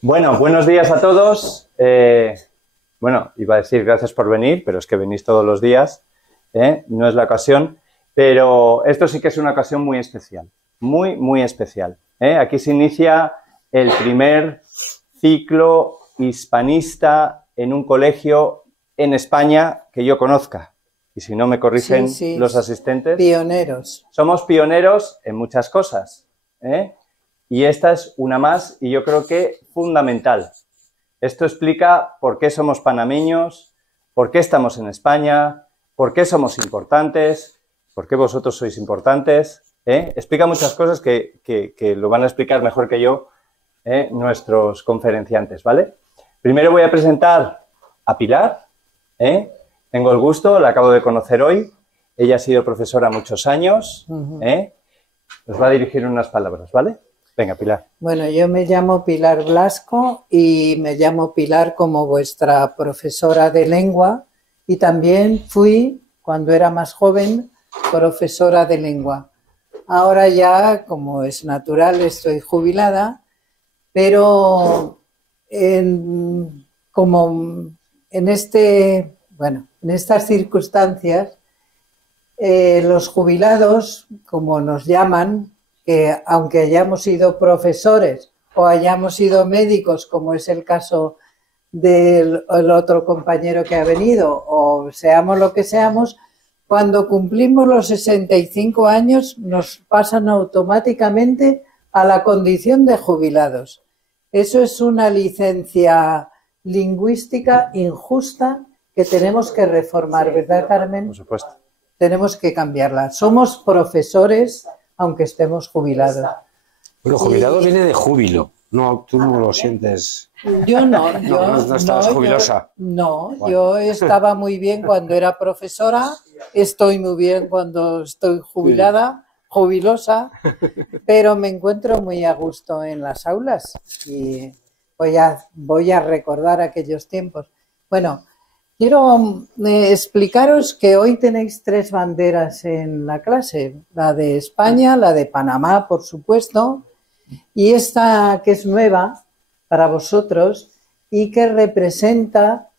Bueno, buenos días a todos. Bueno, iba a decir gracias por venir, pero es que venís todos los días, no es la ocasión, pero esto sí que es una ocasión muy especial, muy especial. Aquí se inicia el primer ciclo hispanista en un colegio en España que yo conozca. Y si no me corrigen los asistentes. Pioneros. Somos pioneros en muchas cosas, y esta es una más y yo creo que fundamental. Esto explica por qué somos panameños, por qué estamos en España, por qué somos importantes, por qué vosotros sois importantes. Explica muchas cosas que lo van a explicar mejor que yo nuestros conferenciantes, ¿vale? Primero voy a presentar a Pilar. Tengo el gusto, la acabo de conocer hoy. Ella ha sido profesora muchos años. Os va a dirigir unas palabras, ¿vale? Venga, Pilar. Bueno, yo me llamo Pilar Blasco y me llamo Pilar como vuestra profesora de lengua y también fui, cuando era más joven, profesora de lengua. Ahora ya, como es natural, estoy jubilada, pero en estas circunstancias, los jubilados, como nos llaman, que aunque hayamos sido profesores o hayamos sido médicos, como es el caso del otro compañero que ha venido, o seamos lo que seamos, cuando cumplimos los 65 años nos pasan automáticamente a la condición de jubilados. Eso es una licencia lingüística injusta que tenemos que reformar, ¿verdad, Carmen? Por supuesto. Tenemos que cambiarla. Somos profesores aunque estemos jubilados. Bueno, jubilado viene de júbilo. No, tú no lo sientes. Yo no. No estás jubilosa. Yo estaba muy bien cuando era profesora, estoy muy bien cuando estoy jubilada, jubilosa, pero me encuentro muy a gusto en las aulas y voy a recordar aquellos tiempos. Bueno, quiero explicaros que hoy tenéis 3 banderas en la clase, la de España, la de Panamá, por supuesto, y esta que es nueva para vosotros y que representa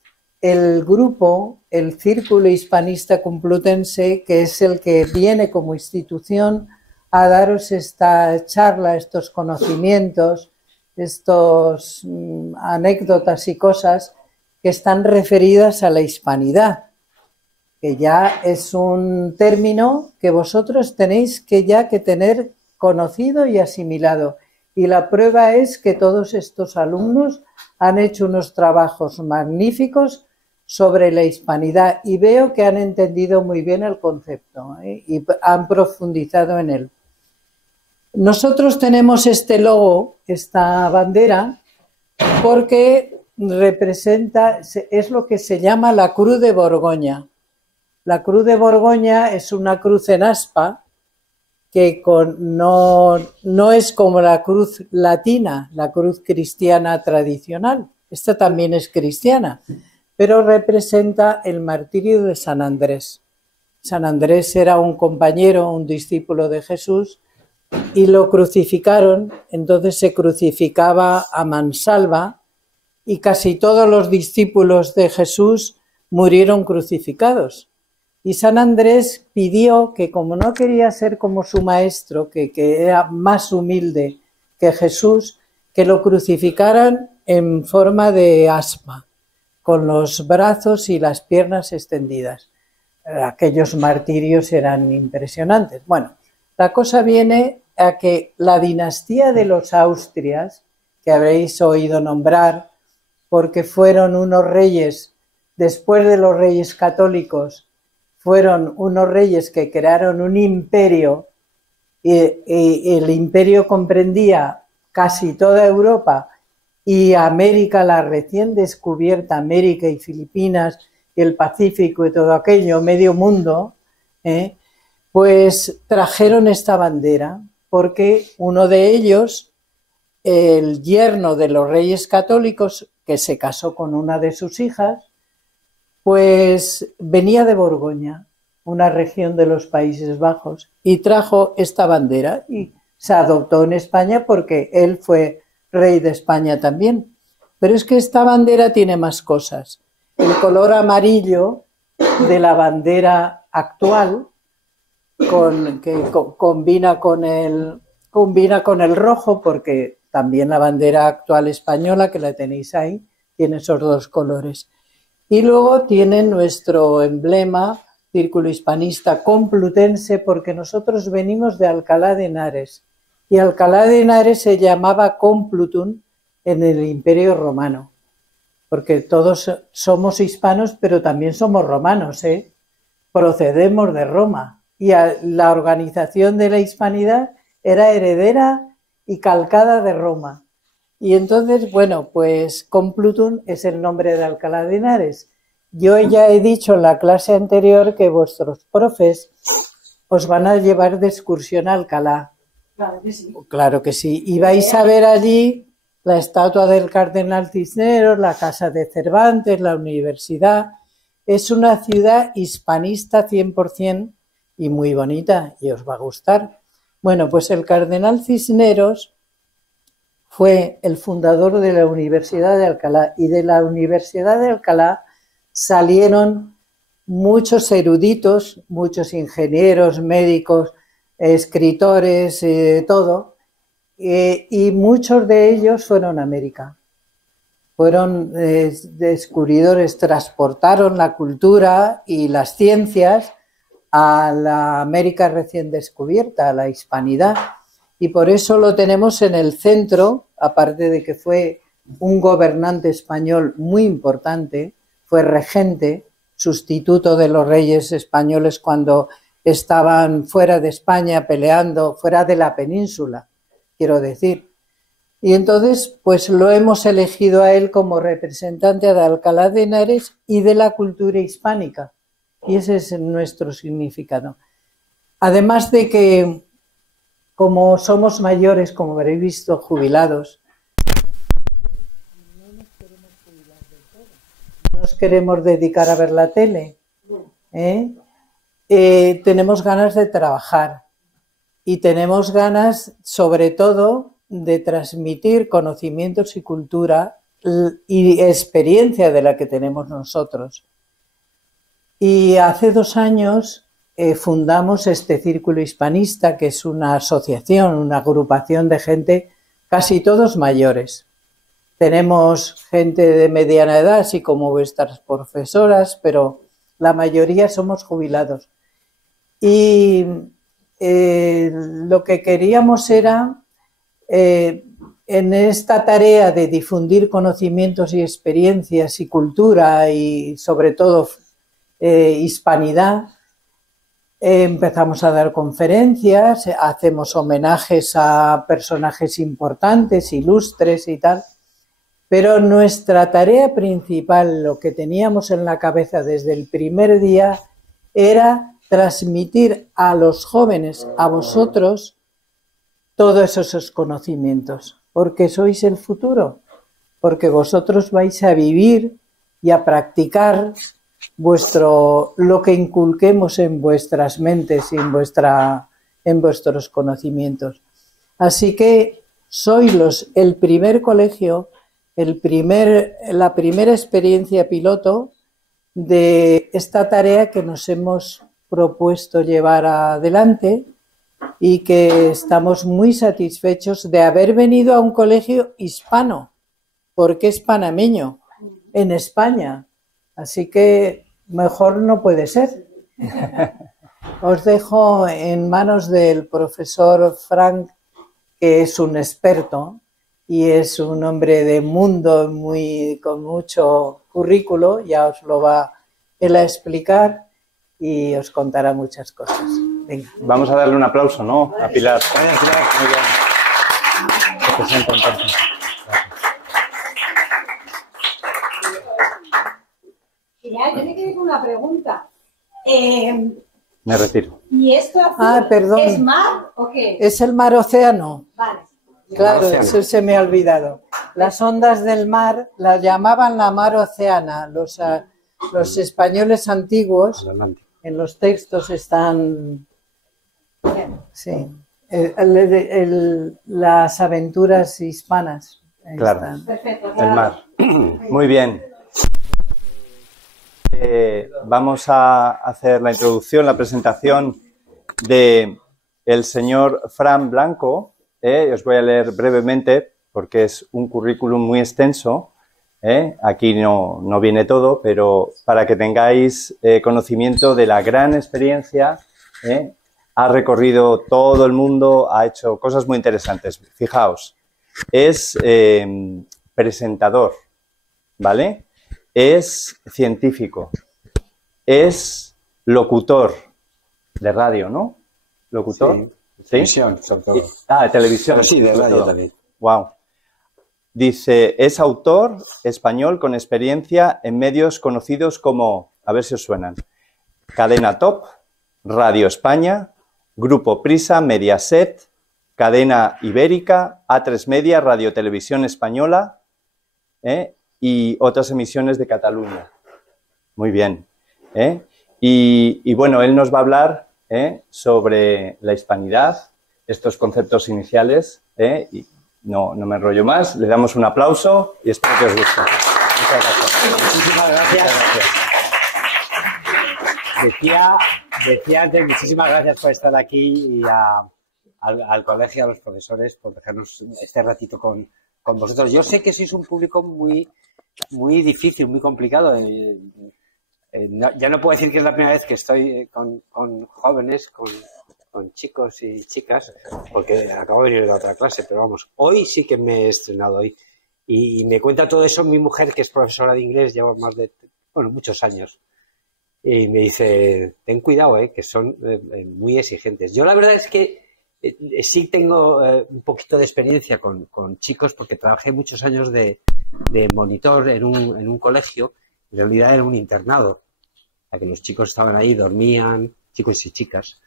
el grupo, el Círculo Hispanista Complutense, que es el que viene como institución a daros esta charla, estos conocimientos, estos anécdotas y cosas que están referidas a la hispanidad, que ya es un término que vosotros tenéis que tener conocido y asimilado. Y la prueba es que todos estos alumnos han hecho unos trabajos magníficos sobre la hispanidad y veo que han entendido muy bien el concepto y han profundizado en él. Nosotros tenemos este logo, esta bandera, porque representa, es lo que se llama la Cruz de Borgoña. La Cruz de Borgoña es una cruz en aspa que no es como la cruz latina, la cruz cristiana tradicional. Esta también es cristiana, pero representa el martirio de San Andrés. San Andrés era un compañero, un discípulo de Jesús, y lo crucificaron. Entonces se crucificaba a mansalva, y casi todos los discípulos de Jesús murieron crucificados. Y San Andrés pidió que, como no quería ser como su maestro, que era más humilde que Jesús, que lo crucificaran en forma de aspa, con los brazos y las piernas extendidas. Aquellos martirios eran impresionantes. Bueno, la cosa viene a que la dinastía de los Austrias, que habréis oído nombrar, porque fueron unos reyes, después de los reyes católicos, fueron unos reyes que crearon un imperio y el imperio comprendía casi toda Europa y América, la recién descubierta América y Filipinas, el Pacífico y todo aquello, medio mundo, pues trajeron esta bandera porque uno de ellos, el yerno de los reyes católicos, que se casó con una de sus hijas, pues venía de Borgoña, una región de los Países Bajos, y trajo esta bandera y se adoptó en España porque él fue rey de España también. Pero es que esta bandera tiene más cosas. El color amarillo de la bandera actual que combina con el rojo, porque también la bandera actual española, que la tenéis ahí, tiene esos dos colores. Y luego tiene nuestro emblema, Círculo Hispanista Complutense, porque nosotros venimos de Alcalá de Henares. Y Alcalá de Henares se llamaba Complutum en el Imperio Romano. Porque todos somos hispanos, pero también somos romanos, ¿eh? Procedemos de Roma. Y la organización de la hispanidad era heredera y calcada de Roma. Y entonces, bueno, pues Complutum es el nombre de Alcalá de Henares. Yo ya he dicho en la clase anterior que vuestros profes os van a llevar de excursión a Alcalá. Claro que sí. Claro que sí. Y vais a ver allí la estatua del Cardenal Cisneros, la casa de Cervantes, la universidad. Es una ciudad hispanista 100% y muy bonita, y os va a gustar. Bueno, pues el Cardenal Cisneros fue el fundador de la Universidad de Alcalá, y de la Universidad de Alcalá salieron muchos eruditos, muchos ingenieros, médicos, escritores, todo, y muchos de ellos fueron a América. Fueron descubridores, transportaron la cultura y las ciencias a la América recién descubierta, a la hispanidad. Y por eso lo tenemos en el centro, aparte de que fue un gobernante español muy importante, fue regente, sustituto de los reyes españoles cuando estaban fuera de España peleando, fuera de la península, quiero decir. Y entonces, pues lo hemos elegido a él como representante de Alcalá de Henares y de la cultura hispánica. Y ese es nuestro significado. Además de que, como somos mayores, como habréis visto, jubilados, no nos queremos dedicar a ver la tele, tenemos ganas de trabajar y tenemos ganas, sobre todo, de transmitir conocimientos y cultura y experiencia de la que tenemos nosotros. Y hace 2 años fundamos este Círculo Hispanista, que es una asociación, una agrupación de gente, casi todos mayores. Tenemos gente de mediana edad, así como vuestras profesoras, pero la mayoría somos jubilados. Y lo que queríamos era, en esta tarea de difundir conocimientos y experiencias y cultura y sobre todo hispanidad, empezamos a dar conferencias, hacemos homenajes a personajes importantes, ilustres y tal. Pero nuestra tarea principal, lo que teníamos en la cabeza desde el primer día, era transmitir a los jóvenes, a vosotros, todos esos conocimientos, porque sois el futuro, porque vosotros vais a vivir y a practicar lo que inculquemos en vuestras mentes y en vuestros conocimientos. Así que sois el primer colegio, la primera experiencia piloto de esta tarea que nos hemos propuesto llevar adelante y que estamos muy satisfechos de haber venido a un colegio hispano, porque es panameño, en España. Así que mejor no puede ser. Os dejo en manos del profesor Frank, que es un experto y es un hombre de mundo con mucho currículo. Ya os lo va él a explicar y os contará muchas cosas. Venga. Vamos a darle un aplauso, ¿no? A Pilar. Muy bien. Se presenta entonces. Ya, yo me quedé con una pregunta. Me retiro. ¿Y esto azul perdón. es mar o qué? Es el mar océano. Vale. Claro, eso se me ha olvidado. Las ondas del mar las llamaban la mar oceana. Los españoles antiguos, en los textos están... Sí, las aventuras hispanas. Ahí Claro. están. Perfecto. El mar. Muy bien. Vamos a hacer la introducción, la presentación de el señor Fran Blanco. Os voy a leer brevemente porque es un currículum muy extenso. Aquí no viene todo, pero para que tengáis conocimiento de la gran experiencia. Ha recorrido todo el mundo, ha hecho cosas muy interesantes. Fijaos, es presentador, ¿vale? Es científico, es locutor de radio, ¿no? ¿Locutor? Sí, ¿Sí? televisión, sobre todo. De televisión. Pero sí, de sobre radio todo. también. Wow. Dice, es autor español con experiencia en medios conocidos como, a ver si os suenan, Cadena Top, Radio España, Grupo Prisa, Mediaset, Cadena Ibérica, A3 Media, Radio Televisión Española y otras emisiones de Cataluña. Muy bien. Y bueno, él nos va a hablar sobre la hispanidad, estos conceptos iniciales, y no me enrollo más. Le damos un aplauso y espero que os guste. Muchas gracias. Muchísimas gracias. Decía antes, muchísimas gracias por estar aquí y al colegio, a los profesores, por dejarnos este ratito con vosotros. Yo sé que sois un público muy, muy difícil, muy complicado. Ya no puedo decir que es la primera vez que estoy con jóvenes, con chicos y chicas, porque acabo de venir de otra clase, pero vamos, hoy sí que me he estrenado hoy. Y me cuenta todo eso mi mujer, que es profesora de inglés, lleva muchos años. Y me dice, ten cuidado, que son muy exigentes. Yo la verdad es que sí tengo un poquito de experiencia con chicos, porque trabajé muchos años de monitor en un colegio. En realidad era un internado, a que los chicos estaban ahí, dormían, chicos y chicas.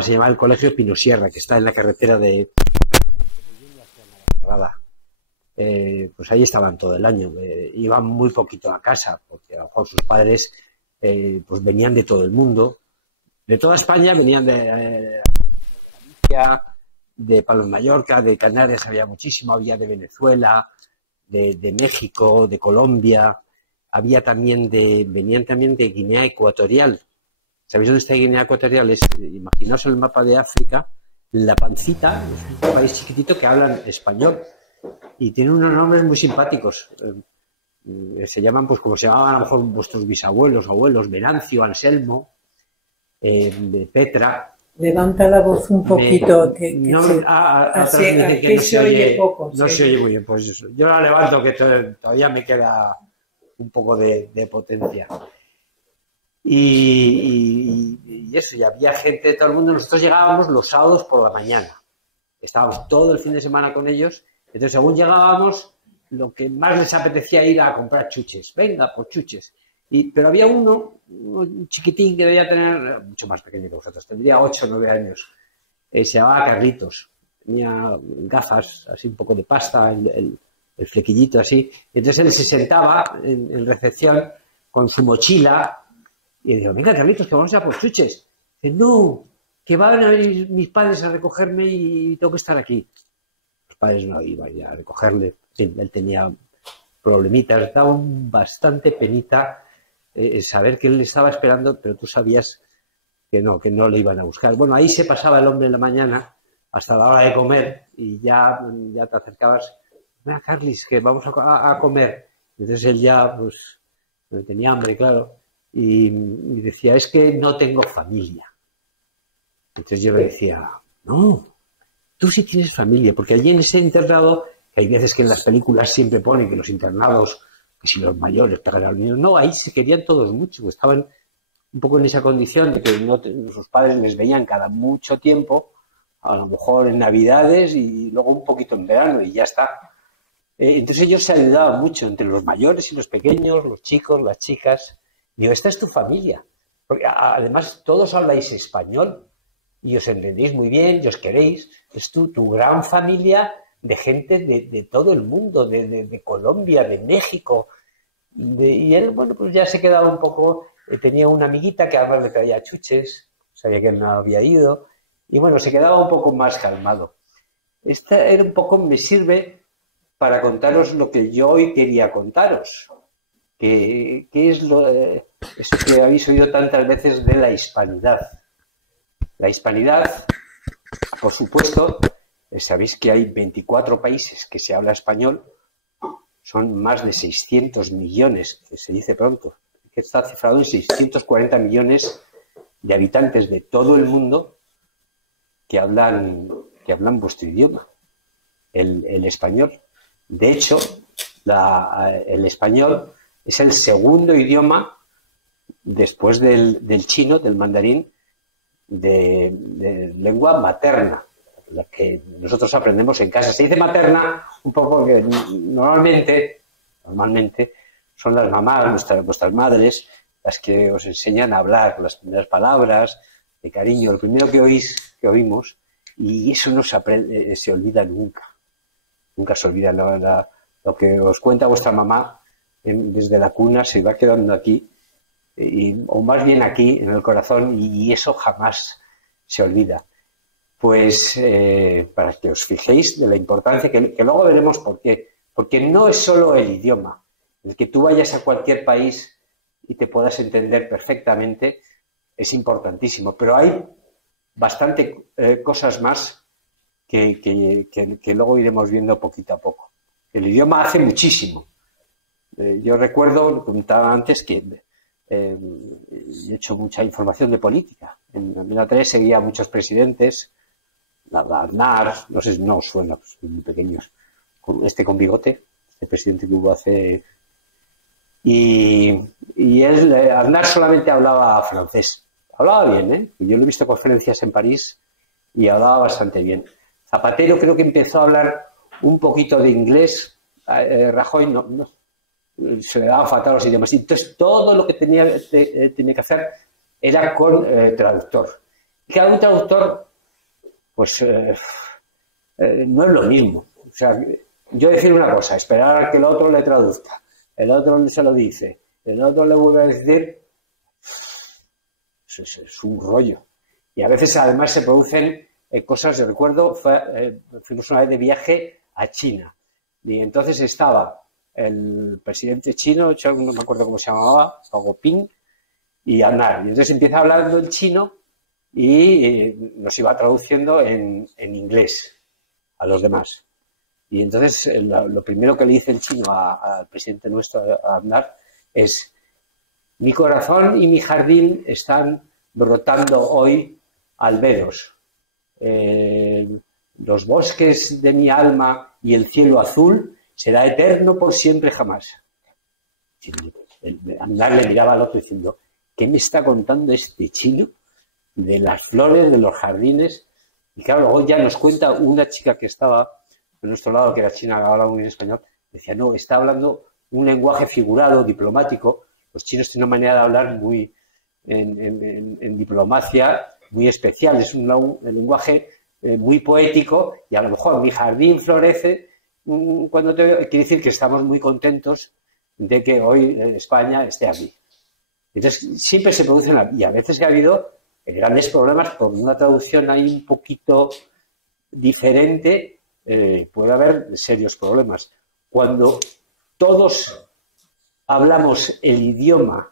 Se llamaba el colegio Pinosierra, que está en la carretera de pues ahí estaban todo el año. Iban muy poquito a casa, porque a lo mejor sus padres pues venían de todo el mundo, de toda España, venían de Galicia, de Palma de Mallorca, de Canarias había muchísimo, había de Venezuela, de México, de Colombia, venían también de Guinea Ecuatorial. ¿Sabéis dónde está Guinea Ecuatorial? Imaginaos el mapa de África, La Pancita, es un país chiquitito que hablan español y tienen unos nombres muy simpáticos. Se llaman, pues como se llamaban a lo mejor vuestros bisabuelos, abuelos, Venancio, Anselmo, Petra. Levanta la voz un poquito, que se oye poco. No se oye muy bien, pues eso. Yo la levanto, que todavía me queda un poco de potencia. Y eso, y había gente de todo el mundo. Nosotros llegábamos los sábados por la mañana. Estábamos todo el fin de semana con ellos. Entonces, según llegábamos, lo que más les apetecía ir a comprar chuches. Venga, por chuches. Pero había un chiquitín que debía tener, mucho más pequeño que vosotros, tendría 8 o 9 años. Se llamaba Carlitos. Tenía gafas, así un poco de pasta, el flequillito así. Entonces él se sentaba en recepción con su mochila y dijo, venga, Carlitos, que vamos a por chuches. Dice, no, que van a venir mis padres a recogerme y tengo que estar aquí. Los padres no iban ya a recogerle. Sí, él tenía problemitas, daba bastante penita saber que él le estaba esperando, pero tú sabías que no le iban a buscar. Bueno, ahí se pasaba el hombre en la mañana hasta la hora de comer y ya te acercabas. Venga, Carlis, que vamos a comer. Entonces él ya, pues, tenía hambre, claro, y decía, es que no tengo familia. Entonces yo le decía, no, tú sí tienes familia, porque allí en ese internado, que hay veces que en las películas siempre ponen que los internados, que si los mayores pegan a los niños, no, ahí se querían todos mucho, estaban un poco en esa condición de que sus padres les veían cada mucho tiempo, a lo mejor en Navidades y luego un poquito en verano y ya está. Entonces ellos se ayudaban mucho entre los mayores y los pequeños, los chicos, las chicas. Digo, esta es tu familia, porque además todos habláis español y os entendéis muy bien y os queréis. Es tu gran familia de gente de todo el mundo, de Colombia, de México. Y él, bueno, pues ya se quedaba un poco, tenía una amiguita que además le traía chuches, sabía que él no había ido, y bueno, se quedaba un poco más calmado. Esta era un poco, me sirve para contaros lo que yo hoy quería contaros, que es eso que habéis oído tantas veces de la hispanidad. La hispanidad, por supuesto, sabéis que hay 24 países que se habla español, son más de 600 millones, que se dice pronto, que está cifrado en 640 millones de habitantes de todo el mundo que hablan vuestro idioma, el español. De hecho, el español es el segundo idioma después del chino, del mandarín, de lengua materna, la que nosotros aprendemos en casa. Se dice materna un poco porque normalmente son las mamás, vuestras madres, las que os enseñan a hablar las primeras palabras de cariño, lo primero que oímos, y eso no se olvida nunca. Nunca se olvida. Lo que os cuenta vuestra mamá desde la cuna se va quedando aquí, o más bien aquí, en el corazón, y eso jamás se olvida. Pues para que os fijéis de la importancia, que luego veremos por qué. Porque no es solo el idioma. El que tú vayas a cualquier país y te puedas entender perfectamente es importantísimo. Pero hay bastante cosas más que luego iremos viendo poquito a poco. El idioma hace muchísimo. Yo recuerdo, lo comentaba antes, que he hecho mucha información de política. En Antena 3 seguía a muchos presidentes, Aznar, no sé, no os suena, pues, muy pequeños, con bigote, este presidente que hubo hace... Y Aznar solamente hablaba francés. Hablaba bien, ¿eh? Yo lo he visto en conferencias en París y hablaba bastante bien. Zapatero creo que empezó a hablar un poquito de inglés. Rajoy no, se le daba fatal los idiomas. Entonces todo lo que tenía que hacer era con traductor. Y cada un traductor, pues no es lo mismo. O sea, yo decir una cosa, esperar a que el otro le traduzca, el otro se lo dice, el otro le vuelve a decir, es un rollo. Y a veces además se producen cosas. Yo recuerdo, fuimos una vez de viaje a China y entonces estaba el presidente chino, no me acuerdo cómo se llamaba, Xi Jinping, y Aznar. Y entonces empieza hablando el chino y nos iba traduciendo en inglés a los demás. Y entonces lo primero que le dice el chino al presidente nuestro, a Aznar, es: mi corazón y mi jardín están brotando hoy albedos. Los bosques de mi alma y el cielo azul será eterno por siempre jamás. Aznar le miraba al otro diciendo: ¿qué me está contando este chino de las flores, de los jardines? Y claro, luego ya nos cuenta una chica que estaba a nuestro lado, que era china, que hablaba muy bien español, decía: no, está hablando un lenguaje figurado, diplomático. Los chinos tienen una manera de hablar muy en diplomacia muy especial, es un lenguaje muy poético, y a lo mejor mi jardín florece cuando quiere decir que estamos muy contentos de que hoy España esté aquí. Entonces siempre se producen, y a veces ha habido grandes problemas por una traducción ahí un poquito diferente, puede haber serios problemas. Cuando todos hablamos el idioma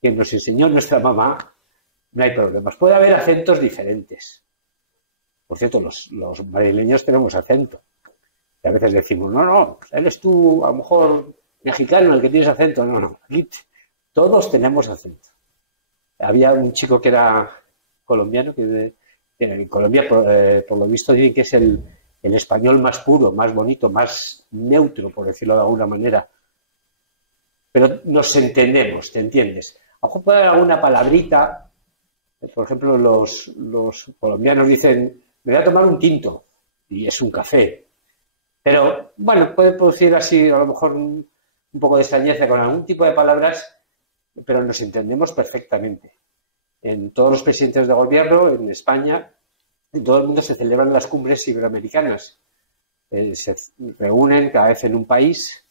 que nos enseñó nuestra mamá, no hay problemas. Puede haber acentos diferentes. Por cierto, los madrileños tenemos acento. Y a veces decimos: no, eres tú, a lo mejor, mexicano, el que tienes acento. No, aquí todos tenemos acento. Había un chico que era colombiano, que en Colombia, por lo visto, dicen que es el español más puro, más bonito, más neutro, por decirlo de alguna manera. Pero nos entendemos, ¿te entiendes? A lo mejor puede haber alguna palabrita. Por ejemplo, los colombianos dicen: me voy a tomar un tinto, y es un café. Pero, bueno, puede producir así a lo mejor un poco de extrañeza con algún tipo de palabras, pero nos entendemos perfectamente. En todos los presidentes de gobierno, en España, en todo el mundo se celebran las cumbres iberoamericanas. Se reúnen cada vez en un país,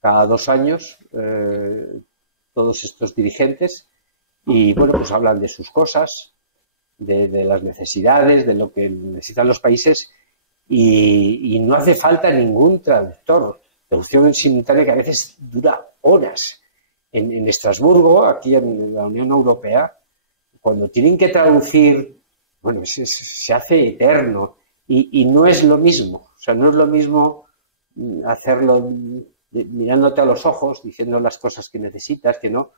cada 2 años, todos estos dirigentes, y bueno, pues hablan de sus cosas, de las necesidades, de lo que necesitan los países, y no hace falta ningún traductor. traducción simultánea que a veces dura horas. En Estrasburgo, aquí en la Unión Europea, cuando tienen que traducir, bueno, se hace eterno y no es lo mismo. O sea, no es lo mismo hacerlo mirándote a los ojos, diciendo las cosas que necesitas, que no.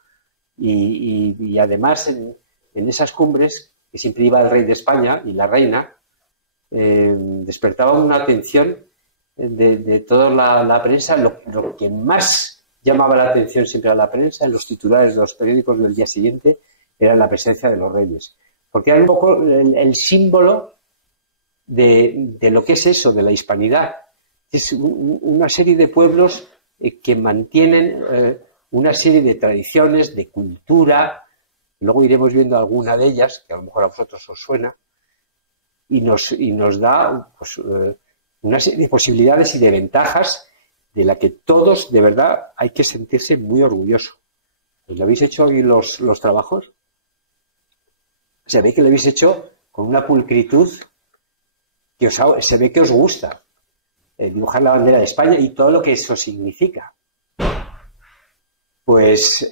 Y además, en esas cumbres, que siempre iba el rey de España y la reina, despertaba una atención de toda la prensa. Lo que más llamaba la atención siempre a la prensa, en los titulares de los periódicos del día siguiente, era la presencia de los reyes. Porque era un poco el símbolo de lo que es eso, de la hispanidad. Es una serie de pueblos que mantienen una serie de tradiciones, de cultura. Luego iremos viendo alguna de ellas, que a lo mejor a vosotros os suena, y nos da pues, una serie de posibilidades y de ventajas de la que todos, de verdad, hay que sentirse muy orgullosos. ¿Lo habéis hecho hoy los trabajos? Se ve que lo habéis hecho con una pulcritud que se ve que os gusta. Dibujar la bandera de España y todo lo que eso significa. Pues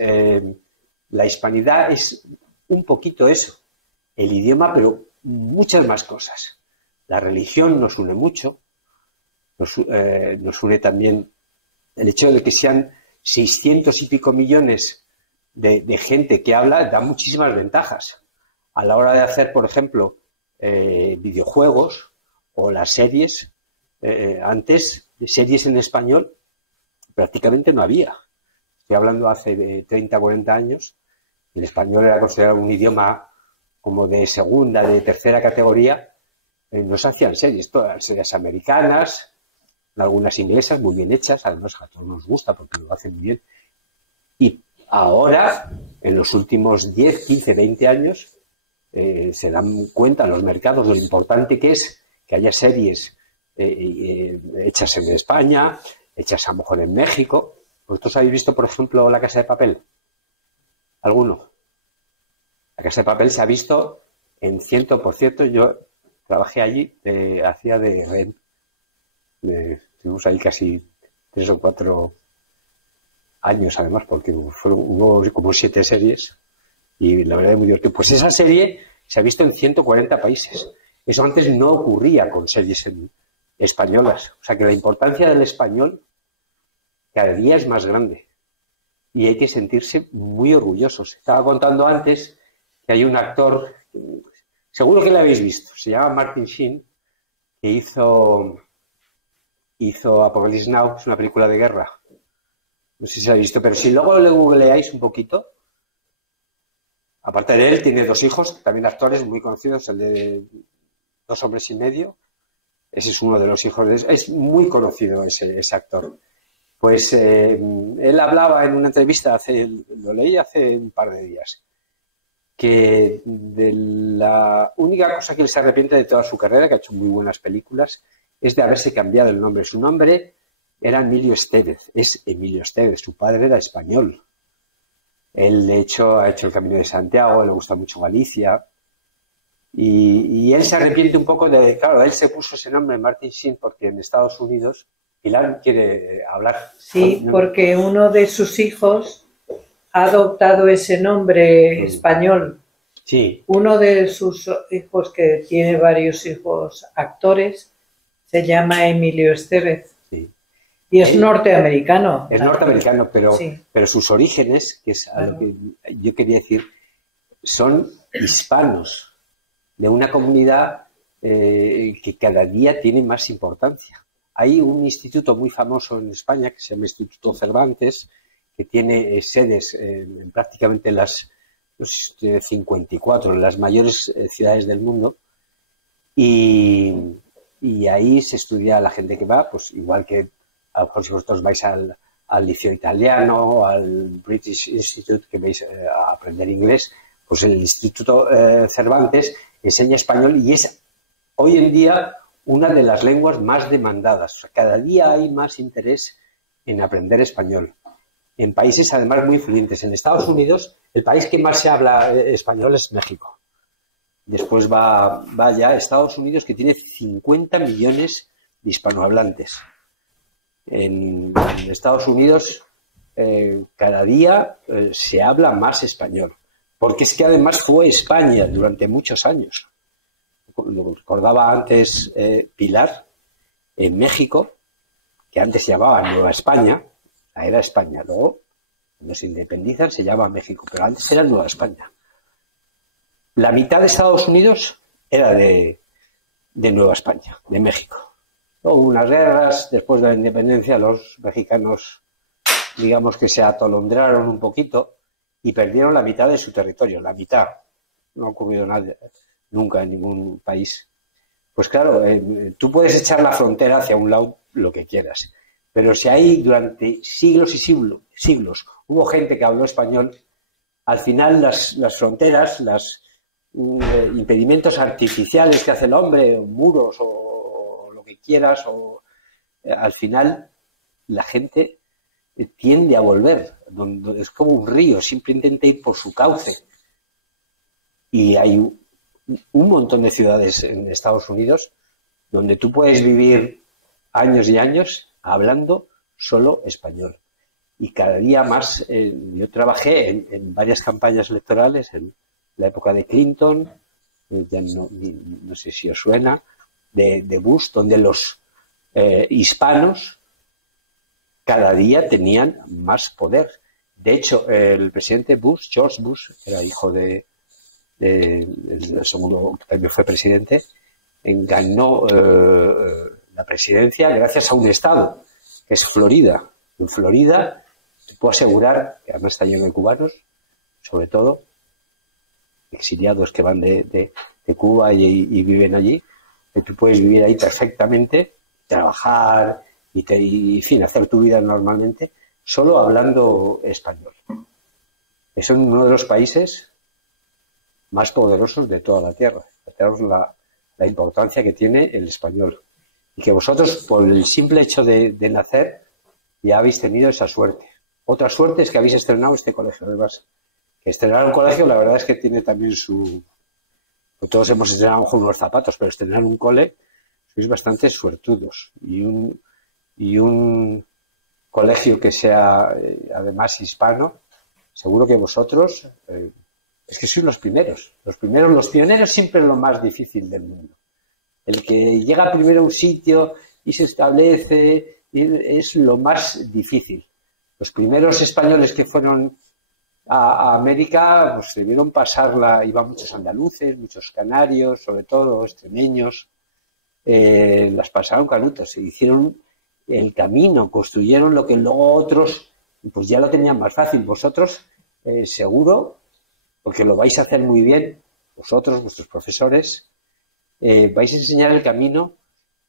la hispanidad es un poquito eso, el idioma, pero muchas más cosas. La religión nos une mucho, nos une también el hecho de que sean 600 y pico millones de gente que habla, da muchísimas ventajas. A la hora de hacer, por ejemplo, videojuegos o las series, antes de series en español prácticamente no había. Estoy hablando hace 30, 40 años, el español era considerado un idioma como de segunda, de tercera categoría. No se hacían series, todas las series americanas, algunas inglesas muy bien hechas, además a todos nos gusta porque lo hacen muy bien. Y ahora, en los últimos 10, 15, 20 años, se dan cuenta los mercados de lo importante que es que haya series hechas en España, hechas a lo mejor en México. ¿Vosotros habéis visto, por ejemplo, La Casa de Papel? ¿Alguno? La Casa de Papel se ha visto en 100%. Yo trabajé allí, hacía de rehén. Estuvimos ahí casi 3 o 4 años, además, porque hubo como 7 series y la verdad es muy divertido. Pues esa serie se ha visto en 140 países. Eso antes no ocurría con series españolas. O sea que la importancia del español cada día es más grande y hay que sentirse muy orgullosos. Estaba contando antes que hay un actor, seguro que lo habéis visto, se llama Martin Sheen, que hizo Apocalypse Now, es una película de guerra. No sé si se ha visto, pero si luego le googleáis un poquito, aparte de él, tiene 2 hijos, también actores muy conocidos, el de 2 hombres y medio. Ese es uno de los hijos de... Es muy conocido ese actor. Pues él hablaba en una entrevista, lo leí hace un par de días, que de la única cosa que él se arrepiente de toda su carrera, que ha hecho muy buenas películas, es de haberse cambiado el nombre. Su nombre era Emilio Estevez, es Emilio Estevez, su padre era español. Él, de hecho, ha hecho el Camino de Santiago, le gusta mucho Galicia. Y él se arrepiente un poco de... Claro, él se puso ese nombre, Martin Sheen, porque en Estados Unidos... Pilar quiere hablar. Sí, porque uno de sus hijos ha adoptado ese nombre español. Sí. Uno de sus hijos, que tiene varios hijos actores, se llama Emilio Estevez. Sí. Y es norteamericano. Es norteamericano, sí, pero sus orígenes, que es a lo que yo quería decir, son hispanos, de una comunidad que cada día tiene más importancia. Hay un instituto muy famoso en España que se llama Instituto Cervantes, que tiene sedes en prácticamente las 54, en las mayores ciudades del mundo, y ahí se estudia la gente que va, pues igual que a lo mejor si vosotros vais al Liceo Italiano, al British Institute, que vais a aprender inglés, pues el Instituto Cervantes enseña español y es hoy en día una de las lenguas más demandadas. O sea, cada día hay más interés en aprender español. En países además muy influyentes. En Estados Unidos, el país que más se habla español es México. Después va ya Estados Unidos, que tiene 50 millones de hispanohablantes. en Estados Unidos cada día se habla más español, porque es que además fue España durante muchos años. Lo recordaba antes Pilar, en México, que antes se llamaba Nueva España, era España, luego cuando se independizan se llama México, pero antes era Nueva España. La mitad de Estados Unidos era de Nueva España, de México. Hubo unas guerras, después de la independencia los mexicanos, digamos que se atolondraron un poquito y perdieron la mitad de su territorio, la mitad. No ha ocurrido nada nunca en ningún país. Pues claro, tú puedes echar la frontera hacia un lado lo que quieras, pero si ahí durante siglos y siglos hubo gente que habló español, al final las fronteras, los impedimentos artificiales que hace el hombre, muros o lo que quieras, al final la gente tiende a volver, es como un río, siempre intenta ir por su cauce. Y hay un montón de ciudades en Estados Unidos donde tú puedes vivir años y años hablando solo español. Y cada día más, yo trabajé en varias campañas electorales, en la época de Clinton, ya no sé si os suena, de Bush, donde los hispanos cada día tenían más poder. De hecho, el presidente Bush, George Bush, era hijo el segundo que también fue presidente, ganó la presidencia gracias a un estado, que es Florida. En Florida, te puedo asegurar, que además está lleno de cubanos, sobre todo, exiliados que van de Cuba y viven allí, que tú puedes vivir ahí perfectamente, trabajar y en fin, hacer tu vida normalmente, solo hablando español. Es uno de los países más poderosos de toda la Tierra. Tenemos la importancia que tiene el español. Y que vosotros, por el simple hecho de nacer, ya habéis tenido esa suerte. Otra suerte es que habéis estrenado este colegio. Además, que estrenar un colegio, la verdad es que tiene también su... Pues todos hemos estrenado con unos zapatos, pero estrenar un cole, sois bastante suertudos. Y un colegio que sea, además, hispano, seguro que vosotros... es que sois los primeros. Los pioneros siempre es lo más difícil del mundo. El que llega primero a un sitio y se establece es lo más difícil. Los primeros españoles que fueron a América, pues debieron pasarla, iban muchos andaluces, muchos canarios, sobre todo extremeños, las pasaron canutas, se hicieron el camino, construyeron lo que luego otros, pues ya lo tenían más fácil. Vosotros, seguro, porque lo vais a hacer muy bien, vosotros, vuestros profesores, vais a enseñar el camino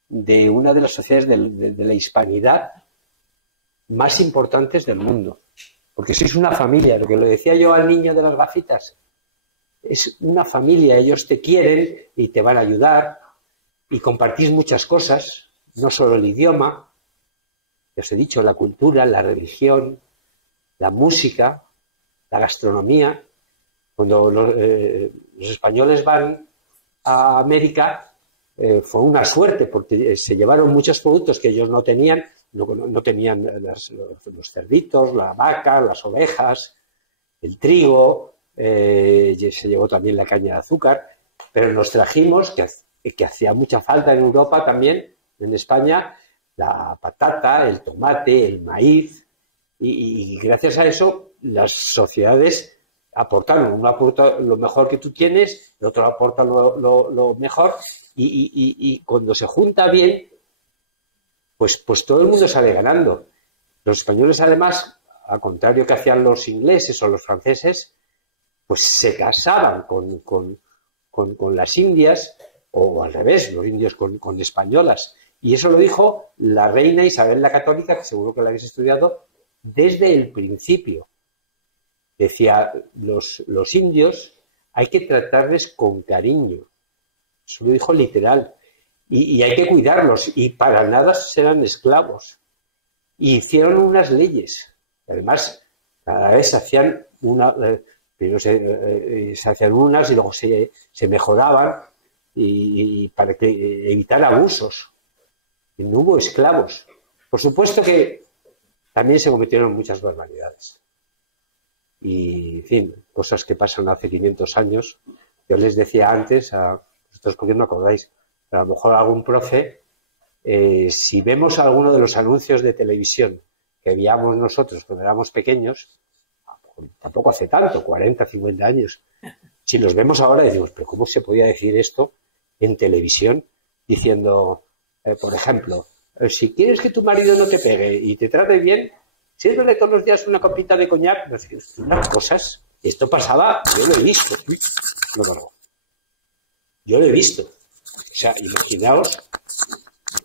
de una de las sociedades de la hispanidad más importantes del mundo. Porque sois una familia, lo que le decía yo al niño de las gafitas, es una familia, ellos te quieren y te van a ayudar y compartís muchas cosas, no solo el idioma, ya os he dicho, la cultura, la religión, la música, la gastronomía. Cuando los españoles van a América fue una suerte porque se llevaron muchos productos que ellos no tenían, no tenían los cerditos, la vaca, las ovejas, el trigo, se llevó también la caña de azúcar, pero nos trajimos, que hacía mucha falta en Europa también, en España, la patata, el tomate, el maíz, y gracias a eso las sociedades aportaron. Uno aporta lo mejor que tú tienes, el otro aporta lo mejor, y cuando se junta bien, pues todo el mundo sale ganando. Los españoles, además, al contrario que hacían los ingleses o los franceses, pues se casaban con las indias, o al revés, los indios con españolas. Y eso lo dijo la reina Isabel la Católica, que seguro que la habéis estudiado, desde el principio. Decía, los indios hay que tratarles con cariño. Eso lo dijo literal. Y hay que cuidarlos. Y para nada serán esclavos. Y hicieron unas leyes. Además, cada vez se hacían primero se hacían unas y luego se mejoraban y para evitar abusos. Y no hubo esclavos. Por supuesto que también se cometieron muchas barbaridades. Y, en fin, cosas que pasan hace 500 años. Yo les decía antes, a vosotros porque no acordáis, pero a lo mejor algún profe, si vemos alguno de los anuncios de televisión que veíamos nosotros cuando éramos pequeños, tampoco hace tanto, 40, 50 años, si los vemos ahora decimos, pero ¿cómo se podía decir esto en televisión? Diciendo, por ejemplo, si quieres que tu marido no te pegue y te trate bien, sírvele todos los días una copita de coñac. Unas cosas. Esto pasaba, yo lo he visto. No cargo. Yo lo he visto. O sea, imaginaos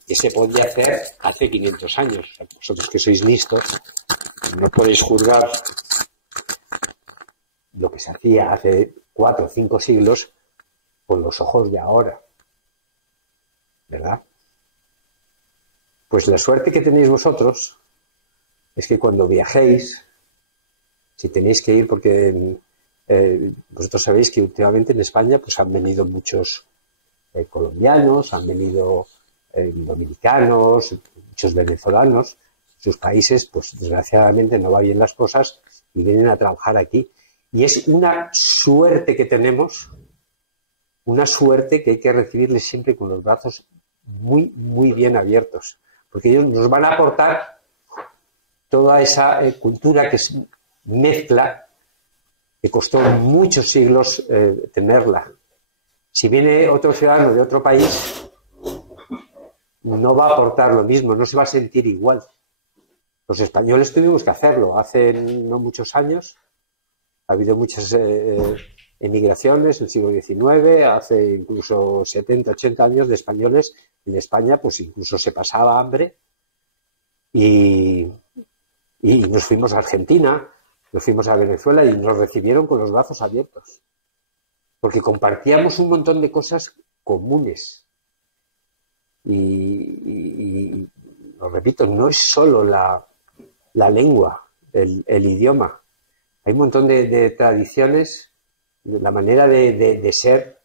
que se podía hacer hace 500 años. Vosotros que sois listos, no podéis juzgar lo que se hacía hace 4 o 5 siglos con los ojos de ahora. ¿Verdad? Pues la suerte que tenéis vosotros es que cuando viajéis, si tenéis que ir, porque vosotros sabéis que últimamente en España pues han venido muchos colombianos, han venido dominicanos, muchos venezolanos, sus países, pues desgraciadamente no va bien las cosas y vienen a trabajar aquí. Y es una suerte que tenemos, una suerte que hay que recibirles siempre con los brazos muy, muy bien abiertos, porque ellos nos van a aportar toda esa cultura que es mezcla, que costó muchos siglos tenerla. Si viene otro ciudadano de otro país, no va a aportar lo mismo, no se va a sentir igual. Los españoles tuvimos que hacerlo. Hace no muchos años ha habido muchas emigraciones en el siglo XIX, hace incluso 70, 80 años de españoles en España, pues incluso se pasaba hambre y nos fuimos a Argentina, nos fuimos a Venezuela y nos recibieron con los brazos abiertos, porque compartíamos un montón de cosas comunes. Y lo repito, no es solo la lengua, el idioma. Hay un montón de tradiciones, la manera de ser,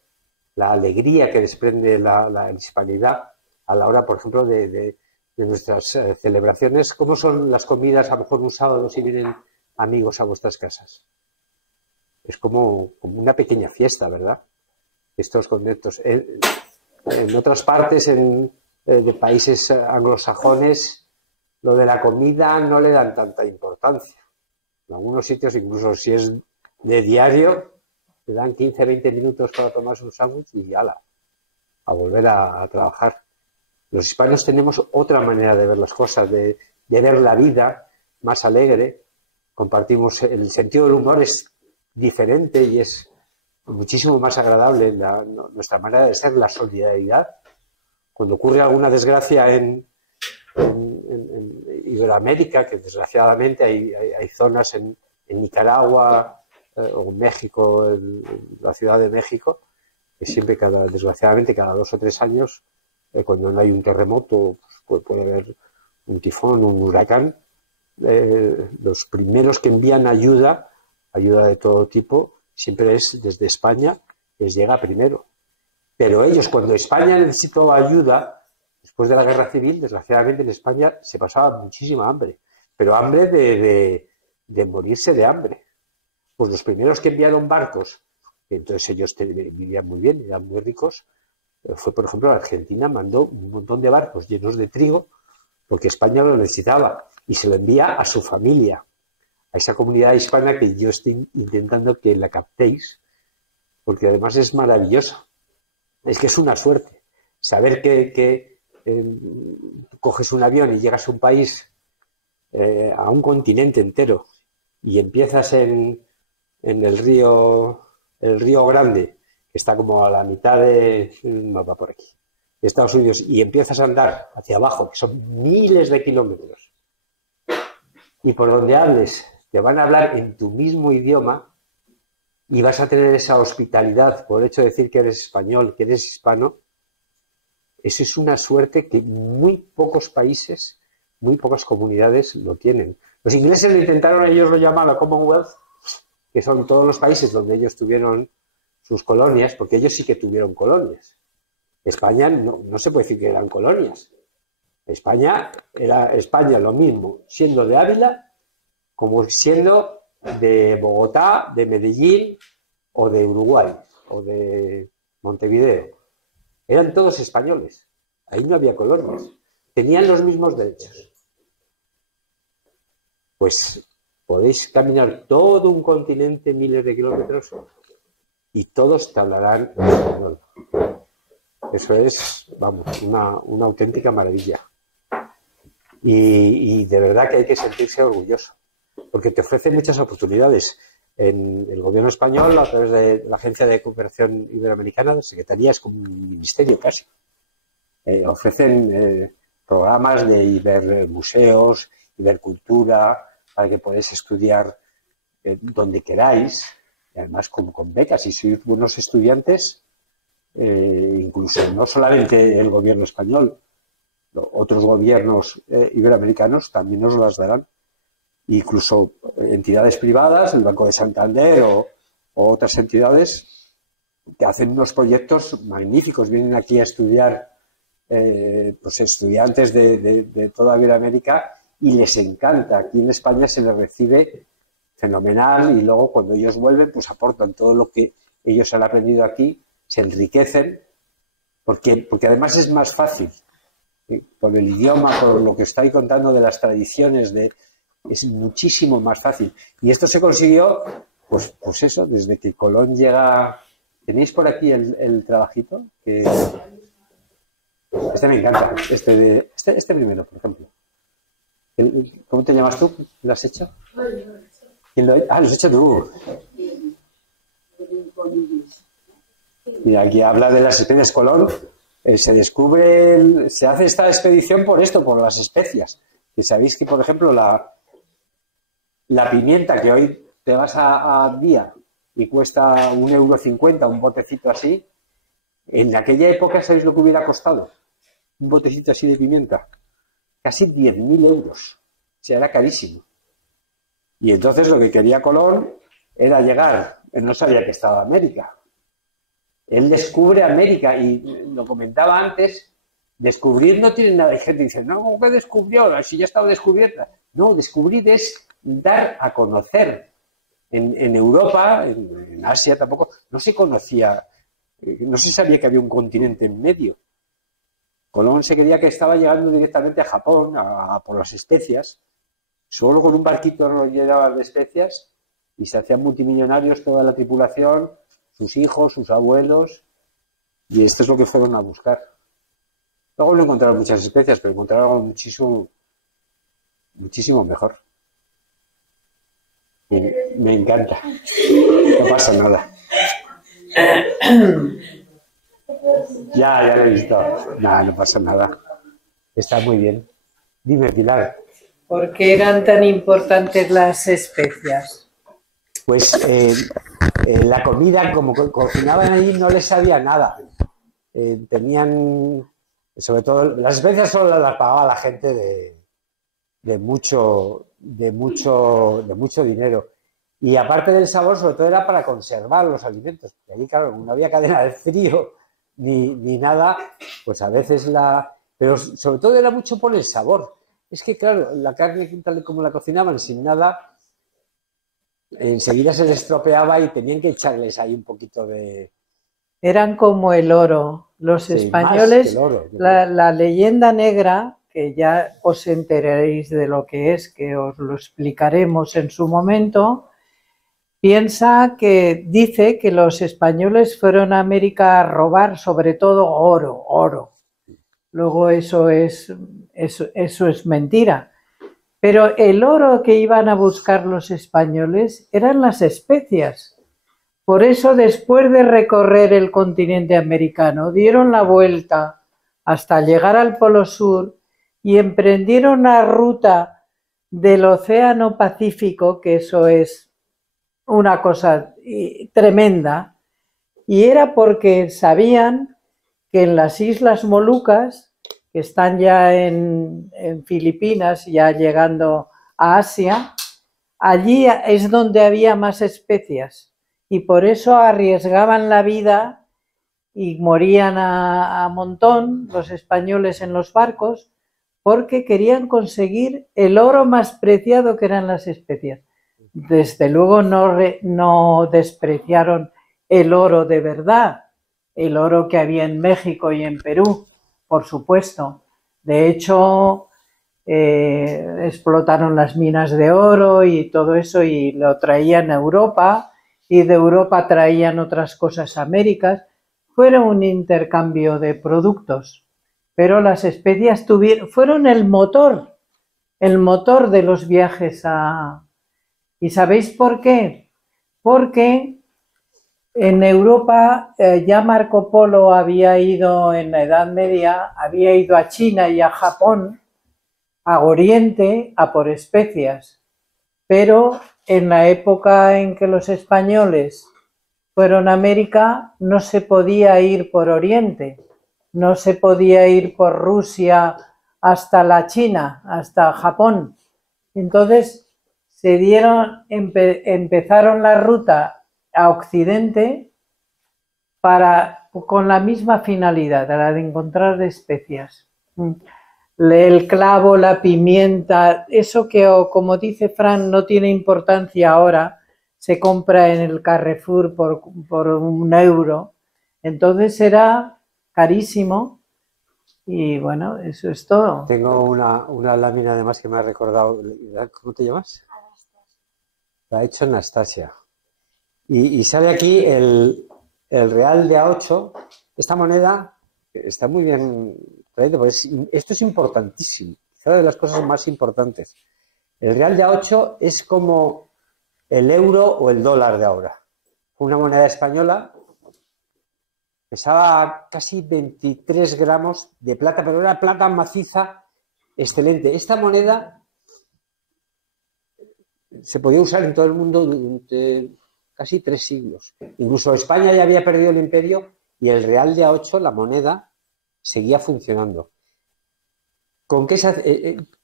la alegría que desprende la hispanidad a la hora, por ejemplo, de nuestras celebraciones. ¿Cómo son las comidas a lo mejor un sábado si vienen amigos a vuestras casas? Es como una pequeña fiesta, ¿verdad? Estos conceptos. En otras partes de países anglosajones, lo de la comida no le dan tanta importancia. En algunos sitios, incluso si es de diario, le dan 15, 20 minutos para tomarse un sándwich y ala, a volver a trabajar. Los hispanos tenemos otra manera de ver las cosas, de ver la vida más alegre. Compartimos, el sentido del humor es diferente y es muchísimo más agradable. Nuestra manera de ser, la solidaridad. Cuando ocurre alguna desgracia en Iberoamérica, que desgraciadamente hay zonas en Nicaragua o en México, en la Ciudad de México, que siempre, desgraciadamente, cada 2 o 3 años, cuando no hay un terremoto, pues puede haber un tifón, un huracán, los primeros que envían ayuda de todo tipo, siempre es desde España, les llega primero. Pero ellos, cuando España necesitó ayuda, después de la guerra civil, desgraciadamente en España se pasaba muchísima hambre, pero hambre de morirse de hambre. Pues los primeros que enviaron barcos, entonces ellos vivían muy bien, eran muy ricos, fue, por ejemplo, Argentina mandó un montón de barcos llenos de trigo porque España lo necesitaba y se lo envía a su familia, a esa comunidad hispana que yo estoy intentando que la captéis, porque además es maravillosa. Es que es una suerte saber que coges un avión y llegas a un país, a un continente entero, y empiezas en el río Grande, que está como a la mitad de mapa por aquí, de Estados Unidos, y empiezas a andar hacia abajo, que son miles de kilómetros, y por donde hables te van a hablar en tu mismo idioma y vas a tener esa hospitalidad por el hecho de decir que eres español, que eres hispano. Eso es una suerte que muy pocos países, muy pocas comunidades lo tienen. Los ingleses lo intentaron, ellos lo llamaban Commonwealth, que son todos los países donde ellos tuvieron sus colonias, porque ellos sí que tuvieron colonias. España no se puede decir que eran colonias. España era España lo mismo, siendo de Ávila como siendo de Bogotá, de Medellín o de Uruguay o de Montevideo. Eran todos españoles. Ahí no había colonias. Tenían los mismos derechos. Pues podéis caminar todo un continente, miles de kilómetros, y todos te hablarán español. Eso es, vamos, una auténtica maravilla. Y de verdad que hay que sentirse orgulloso, porque te ofrece muchas oportunidades. En el gobierno español, a través de la Agencia de Cooperación Iberoamericana, la Secretaría es como un ministerio casi. Ofrecen programas de Ibermuseos, Ibercultura, para que podáis estudiar donde queráis, y además con becas, y si sois buenos estudiantes, incluso no solamente el gobierno español, otros gobiernos iberoamericanos también os las darán. Incluso entidades privadas, el Banco de Santander o otras entidades que hacen unos proyectos magníficos, vienen aquí a estudiar pues estudiantes de toda Iberoamérica y les encanta. Aquí en España se les recibe fenomenal y luego cuando ellos vuelven pues aportan todo lo que ellos han aprendido aquí, se enriquecen porque además es más fácil por el idioma, por lo que estáis contando de las tradiciones, es muchísimo más fácil. Y esto se consiguió, pues eso, desde que Colón llega. ¿Tenéis por aquí el trabajito? Este me encanta, este primero, por ejemplo. ¿Cómo te llamas tú? ¿Lo has hecho? Lo has hecho tú. Mira, aquí habla de las especies Colón. Se hace esta expedición por esto, por las especias. Que sabéis que, por ejemplo, la pimienta que hoy te vas a Día y cuesta 1,50 €, un botecito así, en aquella época, ¿sabéis lo que hubiera costado? Un botecito así de pimienta. Casi 10.000 €. O sea, era carísimo. Y entonces lo que quería Colón era llegar. Él no sabía que estaba América. Él descubre América y lo comentaba antes, descubrir no tiene nada. Hay gente que dice, no, ¿cómo que descubrió? Si ya estaba descubierta. No, descubrir es dar a conocer. En Europa, en Asia tampoco, no se conocía, no se sabía que había un continente en medio. Colón se creía que estaba llegando directamente a Japón, por las especias, solo con un barquito lo llenaban de especias y se hacían multimillonarios toda la tripulación, sus hijos, sus abuelos, y esto es lo que fueron a buscar. Luego no encontraron muchas especias, pero encontraron algo muchísimo, muchísimo mejor. Me encanta. No pasa nada. Ya lo he visto. Nada, no pasa nada. Está muy bien. Dime, Pilar. ¿Por qué eran tan importantes las especias? Pues la comida, como cocinaban allí, no les sabía nada. Tenían, sobre todo, las especias solo las pagaba la gente de mucho dinero. Y aparte del sabor, sobre todo era para conservar los alimentos. Porque allí, claro, no había cadena de frío ni nada, pues a veces pero sobre todo era mucho por el sabor. Es que, claro, la carne, tal como la cocinaban, sin nada, enseguida se les estropeaba y tenían que echarles ahí un poquito de... Eran como el oro. Los Sí, españoles, más que el oro. la leyenda negra, que ya os enteraréis de lo que es, que os lo explicaremos en su momento, dice que los españoles fueron a América a robar sobre todo oro. Luego eso es mentira. Pero el oro que iban a buscar los españoles eran las especias. Por eso, después de recorrer el continente americano, dieron la vuelta hasta llegar al Polo Sur y emprendieron una ruta del Océano Pacífico, que eso es una cosa tremenda, y era porque sabían que en las Islas Molucas, que están ya en Filipinas, ya llegando a Asia, allí es donde había más especias y por eso arriesgaban la vida y morían a montón los españoles en los barcos, porque querían conseguir el oro más preciado, que eran las especias. Desde luego no despreciaron el oro de verdad, el oro que había en México y en Perú, por supuesto. De hecho, explotaron las minas de oro y todo eso y lo traían a Europa, y de Europa traían otras cosas a América. Fueron un intercambio de productos, pero las especias fueron el motor de los viajes a... ¿Y sabéis por qué? Porque en Europa ya Marco Polo había ido en la Edad Media, había ido a China y a Japón, a Oriente, a por especias. Pero en la época en que los españoles fueron a América, no se podía ir por Oriente, no se podía ir por Rusia hasta la China, hasta Japón. Entonces empezaron la ruta a Occidente con la misma finalidad, la de encontrar especias. El clavo, la pimienta, eso que, como dice Fran, no tiene importancia ahora, se compra en el Carrefour por €1. Entonces era carísimo y bueno, eso es todo. Tengo una lámina además que me ha recordado. ¿Cómo te llamas? La ha hecho Anastasia. Y sale aquí el real de A8. Esta moneda está muy bien traída, porque esto es importantísimo. Es una de las cosas más importantes. El real de A8 es como el euro o el dólar de ahora. Una moneda española, pesaba casi 23 gramos de plata, pero era plata maciza, excelente. Esta moneda se podía usar en todo el mundo durante casi 3 siglos. Incluso España ya había perdido el imperio y el real de A8, la moneda, seguía funcionando. ¿Con qué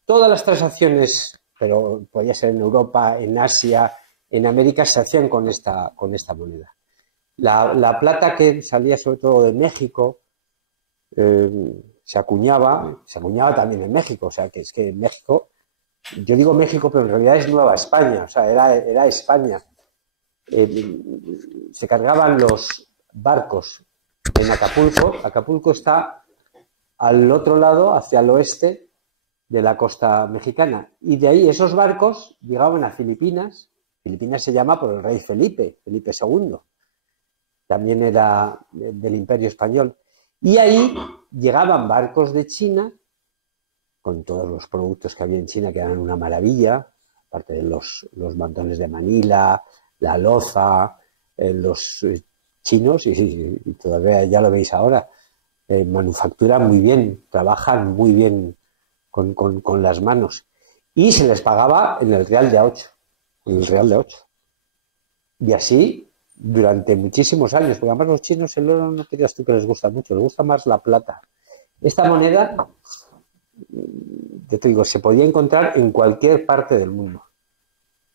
todas las transacciones, pero podía ser en Europa, en Asia, en América, se hacían con esta moneda? La plata que salía sobre todo de México se acuñaba también en México. O sea, que es que en México, yo digo México, pero en realidad es Nueva España, o sea, era España. Se cargaban los barcos en Acapulco. Acapulco está al otro lado, hacia el oeste de la costa mexicana. Y de ahí esos barcos llegaban a Filipinas. Filipinas se llama por el rey Felipe II. También era del Imperio Español. Y ahí llegaban barcos de China, con todos los productos que había en China, que eran una maravilla, aparte de los mantones de Manila, la loza, los chinos, y todavía ya lo veis ahora, manufacturan muy bien, trabajan muy bien con las manos. Y se les pagaba en el real de A8, en el real de A8. Y así durante muchísimos años, porque además los chinos el oro no te digas tú que les gusta mucho, les gusta más la plata. Esta moneda, yo te digo, se podía encontrar en cualquier parte del mundo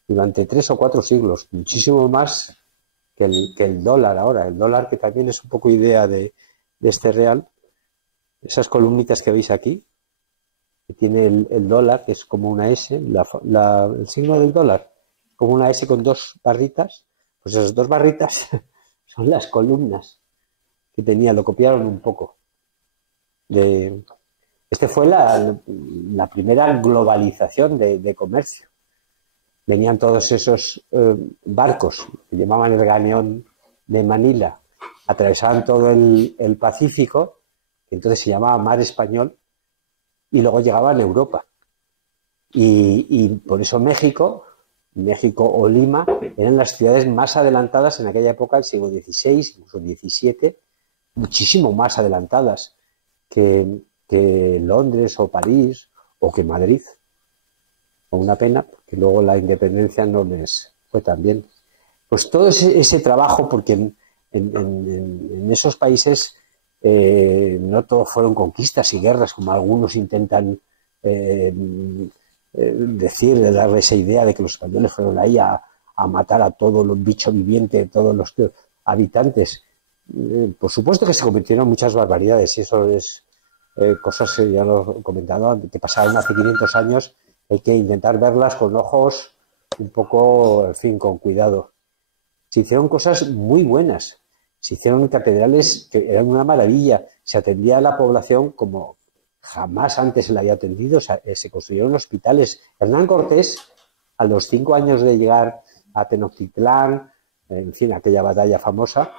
durante 3 o 4 siglos, muchísimo más que el dólar ahora. El dólar, que también es un poco idea de este real, esas columnitas que veis aquí, que tiene el dólar, que es como una S, el signo del dólar, como una S con 2 barritas. Pues esas 2 barritas son las columnas que tenía, lo copiaron un poco. Fue la primera globalización de comercio. Venían todos esos barcos que llamaban el galeón de Manila, atravesaban todo el Pacífico, que entonces se llamaba Mar Español, y luego llegaban a Europa. Y por eso México o Lima eran las ciudades más adelantadas en aquella época, el siglo XVI, incluso XVII, muchísimo más adelantadas que Londres o París o que Madrid. O una pena, porque luego la independencia no les fue tan bien. Pues todo ese trabajo, porque en esos países no todo fueron conquistas y guerras, como algunos intentan darle esa idea de que los españoles fueron ahí a matar a todos los bichos vivientes, todos los habitantes. Por supuesto que se cometieron muchas barbaridades, y eso es cosas, ya lo he comentado, que pasaron hace 500 años, hay que intentar verlas con ojos un poco, en fin, con cuidado. Se hicieron cosas muy buenas, se hicieron catedrales que eran una maravilla, se atendía a la población como jamás antes se la había atendido, o sea, se construyeron hospitales. Hernán Cortés, a los 5 años de llegar a Tenochtitlán, en fin, aquella batalla famosa,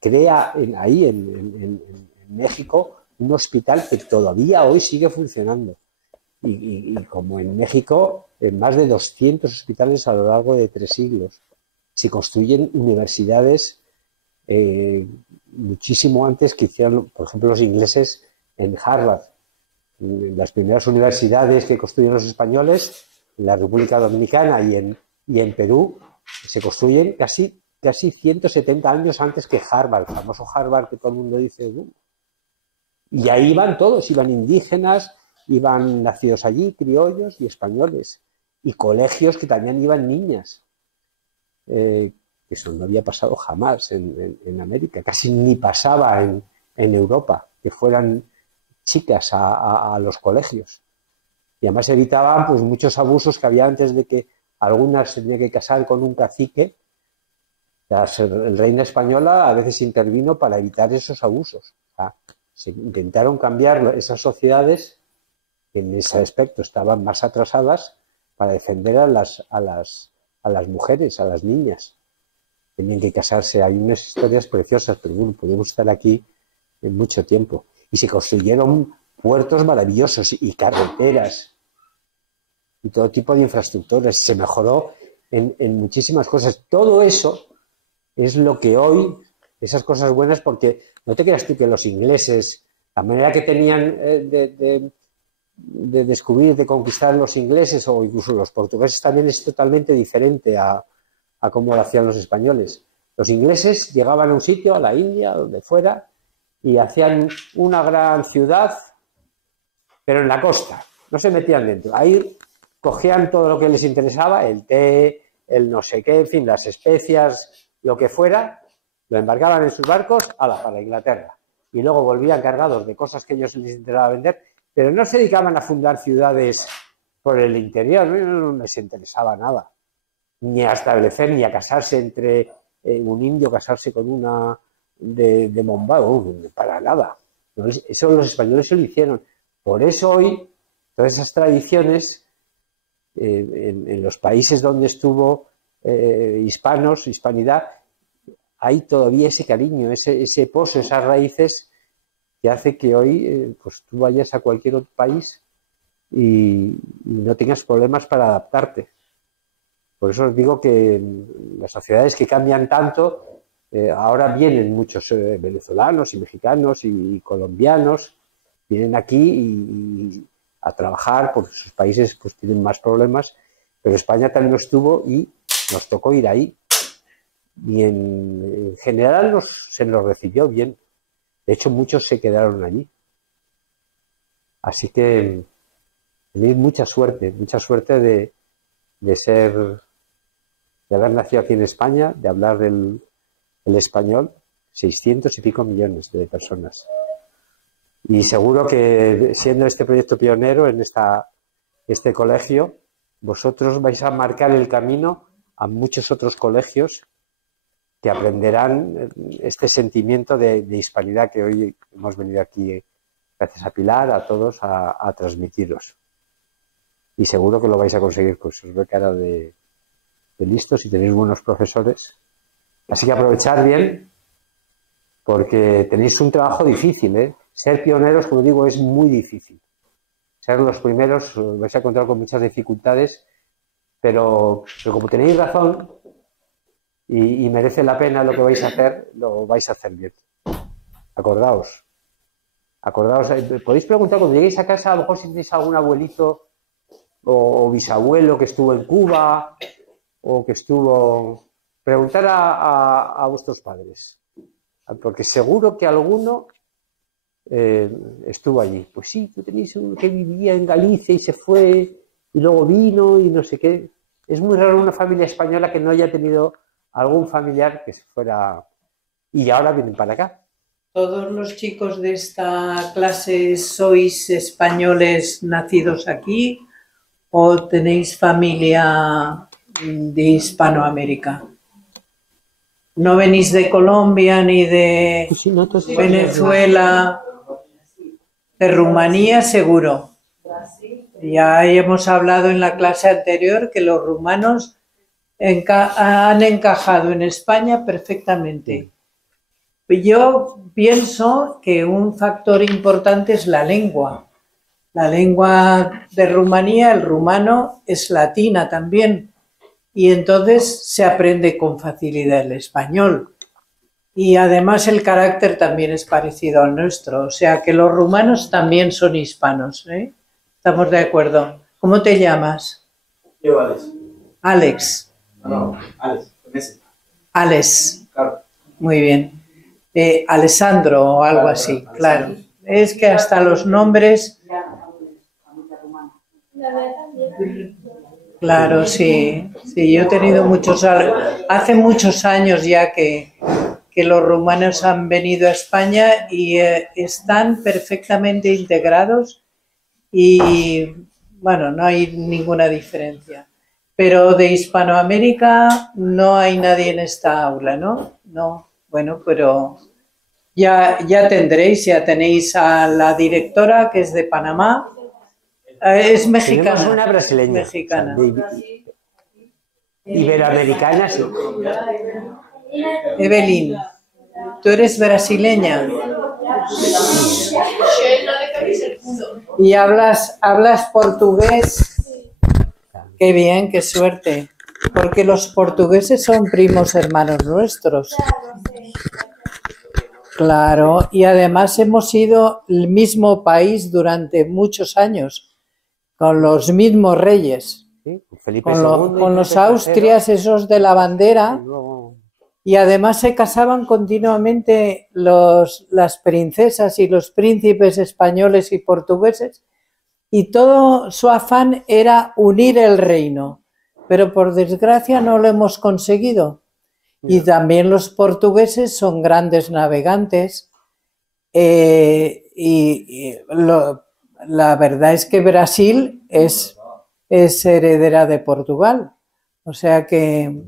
crea ahí en México un hospital que todavía hoy sigue funcionando. Y como en México, en más de 200 hospitales a lo largo de 3 siglos. Se construyen universidades muchísimo antes que hicieron, por ejemplo, los ingleses en Harvard. Las primeras universidades que construyeron los españoles en la República Dominicana y en Perú se construyen casi 170 años antes que Harvard, el famoso Harvard que todo el mundo dice. Y ahí iban todos, iban indígenas, iban nacidos allí, criollos y españoles, y colegios que también iban niñas. Eso no había pasado jamás en América, casi ni pasaba en Europa, que fueran chicas a los colegios. Y además evitaban pues muchos abusos que había antes de que algunas se tenían que casar con un cacique. La reina española a veces intervino para evitar esos abusos. O sea, se intentaron cambiar esas sociedades que en ese aspecto estaban más atrasadas para defender a las mujeres, a las niñas. Tenían que casarse. Hay unas historias preciosas, pero bueno, podemos estar aquí en mucho tiempo. Y se construyeron puertos maravillosos y carreteras y todo tipo de infraestructuras. Se mejoró en muchísimas cosas. Todo eso es lo que hoy, esas cosas buenas, porque no te creas tú que los ingleses, la manera que tenían de descubrir, de conquistar los ingleses o incluso los portugueses también es totalmente diferente a cómo lo hacían los españoles. Los ingleses llegaban a un sitio, a la India, donde fuera, y hacían una gran ciudad, pero en la costa, no se metían dentro. Ahí cogían todo lo que les interesaba, el té, el no sé qué, en fin, las especias, lo que fuera, lo embarcaban en sus barcos, para Inglaterra. Y luego volvían cargados de cosas que ellos les interesaba vender, pero no se dedicaban a fundar ciudades por el interior, no les interesaba nada. Ni a establecer, ni a casarse entre un indio, casarse con una de Mombao, para nada. Eso los españoles se lo hicieron. Por eso hoy, todas esas tradiciones, en los países donde estuvo hispanos, hispanidad, hay todavía ese cariño, ese pozo, esas raíces que hace que hoy pues tú vayas a cualquier otro país y no tengas problemas para adaptarte. Por eso os digo que las sociedades que cambian tanto, ahora vienen muchos venezolanos y mexicanos y colombianos, vienen aquí a trabajar porque sus países pues tienen más problemas, pero España también los tuvo y nos tocó ir ahí. Y en general se nos recibió bien. De hecho, muchos se quedaron allí. Así que tenéis mucha suerte de haber nacido aquí en España, de hablar el español, 600 y pico millones de personas. Y seguro que siendo este proyecto pionero en este colegio, vosotros vais a marcar el camino a muchos otros colegios que aprenderán este sentimiento de hispanidad que hoy hemos venido aquí, gracias a Pilar, a todos, a transmitiros. Y seguro que lo vais a conseguir, pues os veo cara de listos y tenéis buenos profesores. Así que aprovechad bien, porque tenéis un trabajo difícil, ¿eh? Ser pioneros, como digo, es muy difícil. Ser los primeros, os vais a encontrar con muchas dificultades, pero como tenéis razón y merece la pena lo que vais a hacer, lo vais a hacer bien. Acordaos. Podéis preguntar cuando lleguéis a casa, a lo mejor si tenéis algún abuelito o bisabuelo que estuvo en Cuba o que estuvo... Preguntar a vuestros padres, porque seguro que alguno estuvo allí. Pues sí, tú tenéis uno que vivía en Galicia y se fue y luego vino y no sé qué. Es muy raro una familia española que no haya tenido algún familiar que se fuera y ahora vienen para acá. ¿Todos los chicos de esta clase sois españoles nacidos aquí o tenéis familia de Hispanoamérica? ¿No venís de Colombia ni de Pues sí, nosotros sí. Venezuela? De Rumanía seguro. Ya hemos hablado en la clase anterior que los rumanos han encajado en España perfectamente. Yo pienso que un factor importante es la lengua. La lengua de Rumanía, el rumano, es latina también. Y entonces se aprende con facilidad el español. Y además el carácter también es parecido al nuestro. O sea que los rumanos también son hispanos, ¿eh? Estamos de acuerdo. ¿Cómo te llamas? Yo, Alex. Alex. No, Alex, con ese. Alex. Claro. Muy bien. Alessandro o algo así, claro. Es que hasta los nombres... Claro, sí. Sí, yo he tenido hace muchos años ya que los rumanos han venido a España y están perfectamente integrados y, bueno, no hay ninguna diferencia. Pero de Hispanoamérica no hay nadie en esta aula, ¿no? No. Bueno, pero ya tenéis a la directora, que es de Panamá. Es mexicana. Tenemos una brasileña. Mexicana. O sea, iberoamericana, sí. Evelyn, ¿tú eres brasileña? ¿Y hablas portugués? Qué bien, qué suerte. Porque los portugueses son primos hermanos nuestros. Claro, y además hemos sido el mismo país durante muchos años, con los mismos reyes, Sí, Felipe II con y los Felipe III, Austrias, esos de la bandera, y luego- y además se casaban continuamente las princesas y los príncipes españoles y portugueses, y todo su afán era unir el reino, pero por desgracia no lo hemos conseguido. Y también los portugueses son grandes navegantes la verdad es que Brasil es heredera de Portugal, o sea que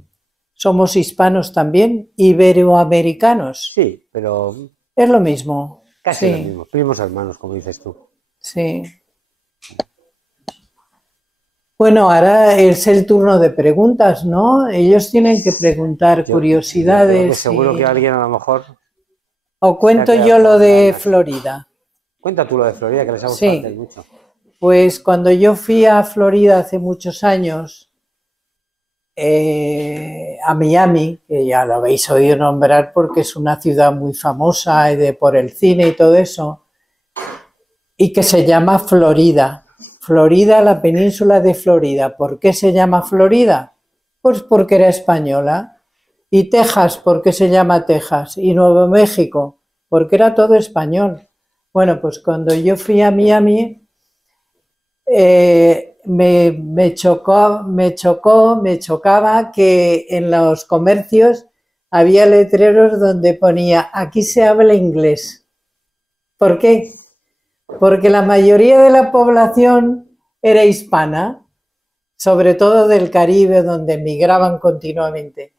somos hispanos también, iberoamericanos, Sí, pero es lo mismo. casi Sí, lo mismo. Primos hermanos, como dices tú. sí. Bueno, ahora es el turno de preguntas, ¿no? Ellos tienen que preguntar Yo creo curiosidades. que seguro y- que alguien a lo mejor... O cuento se ha yo quedado lo con de ganas. Florida. Cuenta tú lo de Florida, que les ha Sí. gustado hacer mucho. Pues cuando yo fui a Florida hace muchos años, a Miami, que ya lo habéis oído nombrar porque es una ciudad muy famosa por el cine y todo eso, y que se llama Florida. Florida, la península de Florida. ¿Por qué se llama Florida? Pues porque era española. ¿Y Texas? ¿Por qué se llama Texas? ¿Y Nuevo México? Porque era todo español. Bueno, pues cuando yo fui a Miami, me chocaba que en los comercios había letreros donde ponía aquí se habla inglés. ¿Por qué? Porque la mayoría de la población era hispana, sobre todo del Caribe, donde migraban continuamente.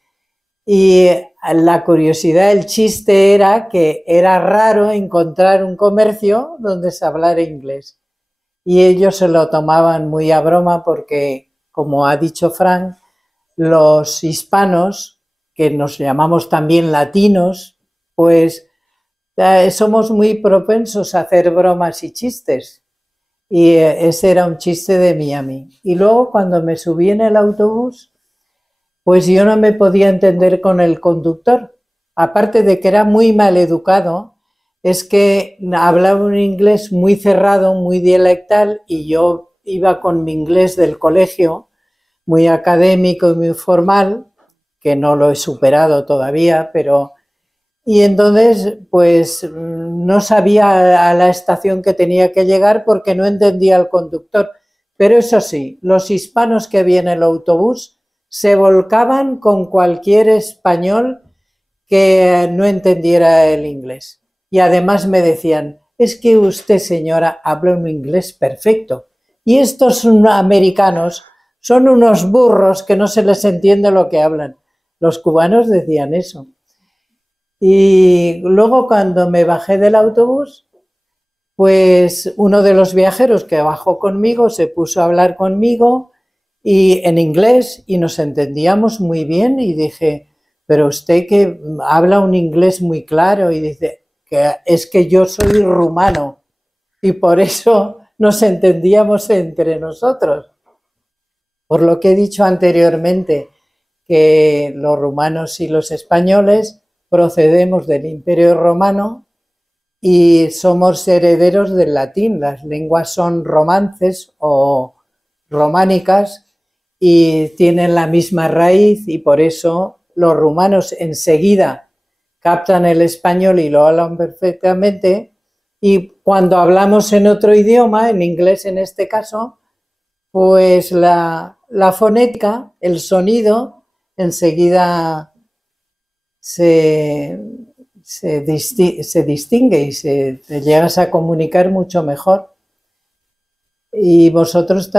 Y la curiosidad, el chiste era que era raro encontrar un comercio donde se hablara inglés. Y ellos se lo tomaban muy a broma porque, como ha dicho Frank, los hispanos, que nos llamamos también latinos, pues somos muy propensos a hacer bromas y chistes. Y ese era un chiste de Miami. Y luego cuando me subí en el autobús, pues yo no me podía entender con el conductor. Aparte de que era muy mal educado, es que hablaba un inglés muy cerrado, muy dialectal, y yo iba con mi inglés del colegio, muy académico y muy formal, que no lo he superado todavía, pero... Y entonces, pues, no sabía a la estación que tenía que llegar porque no entendía al conductor. Pero eso sí, los hispanos que había en el autobús se volcaban con cualquier español que no entendiera el inglés. Y además me decían, es que usted, señora, habla un inglés perfecto. Y estos americanos son unos burros que no se les entiende lo que hablan. Los cubanos decían eso. Y luego cuando me bajé del autobús, pues uno de los viajeros que bajó conmigo se puso a hablar conmigo y en inglés y nos entendíamos muy bien y dije, pero usted que habla un inglés muy claro, y dice que es que yo soy rumano y por eso nos entendíamos entre nosotros. Por lo que he dicho anteriormente, que los rumanos y los españoles procedemos del Imperio Romano y somos herederos del latín. Las lenguas son romances o románicas y tienen la misma raíz y por eso los rumanos enseguida captan el español y lo hablan perfectamente, y cuando hablamos en otro idioma, en inglés en este caso, pues la fonética, el sonido, enseguida se distingue y te llegas a comunicar mucho mejor. Y vosotros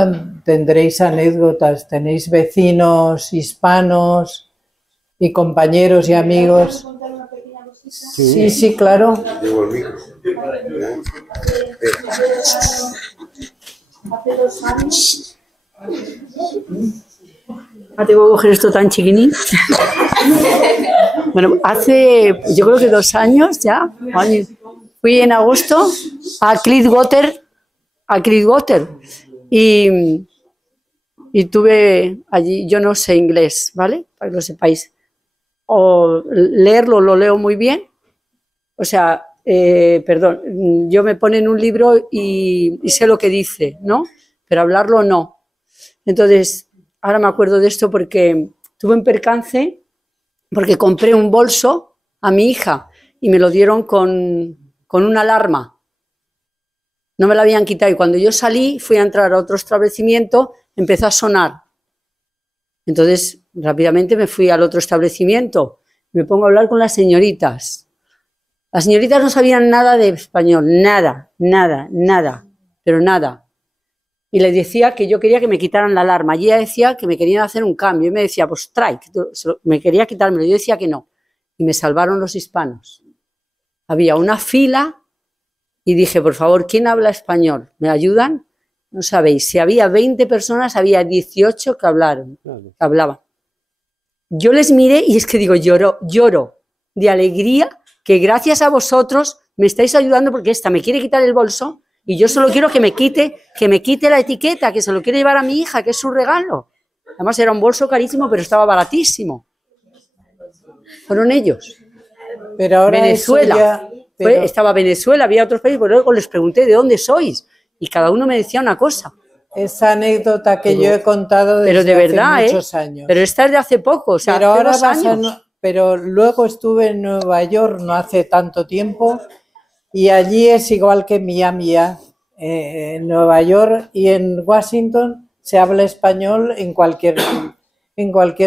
tendréis anécdotas, tenéis vecinos hispanos y compañeros y amigos. ¿Puedo contar una pequeña cosita? Sí, sí, claro. Hace 2 años. Tengo que coger esto tan chiquinín. Bueno, hace, yo creo que 2 años ya, fui en agosto a Clearwater, y tuve allí, yo no sé inglés, ¿vale? Para que lo sepáis. O leerlo lo leo muy bien, o sea, perdón, yo me ponen un libro y sé lo que dice, ¿no? Pero hablarlo no. Entonces, ahora me acuerdo de esto porque tuve un percance, porque compré un bolso a mi hija y me lo dieron con una alarma. No me la habían quitado y cuando yo salí, fui a entrar a otro establecimiento, empezó a sonar. Entonces, rápidamente me fui al otro establecimiento, me pongo a hablar con las señoritas. Las señoritas no sabían nada de español, nada, pero nada. Y les decía que yo quería que me quitaran la alarma. Y ella decía que me querían hacer un cambio. Y me decía, pues trae, me quería quitármelo. Yo decía que no. Y me salvaron los hispanos. Había una fila y dije, por favor, ¿quién habla español? ¿Me ayudan? No sabéis, si había 20 personas, había 18 que hablaban. Yo les miré y es que digo, lloro de alegría que gracias a vosotros me estáis ayudando porque esta me quiere quitar el bolso y yo solo quiero que me quite la etiqueta, que se lo quiere llevar a mi hija, que es su regalo. Además era un bolso carísimo, pero estaba baratísimo. Fueron ellos. Pero ahora Venezuela. Estaba Venezuela, había otros países, pero luego les pregunté de dónde sois y cada uno me decía una cosa. Esa anécdota que yo he contado desde pero de verdad, hace muchos años. Pero esta es de hace poco, o sea, pero hace ahora 2 años. Pero luego estuve en Nueva York no hace tanto tiempo y allí es igual que en Miami ya. En Nueva York y en Washington se habla español en cualquier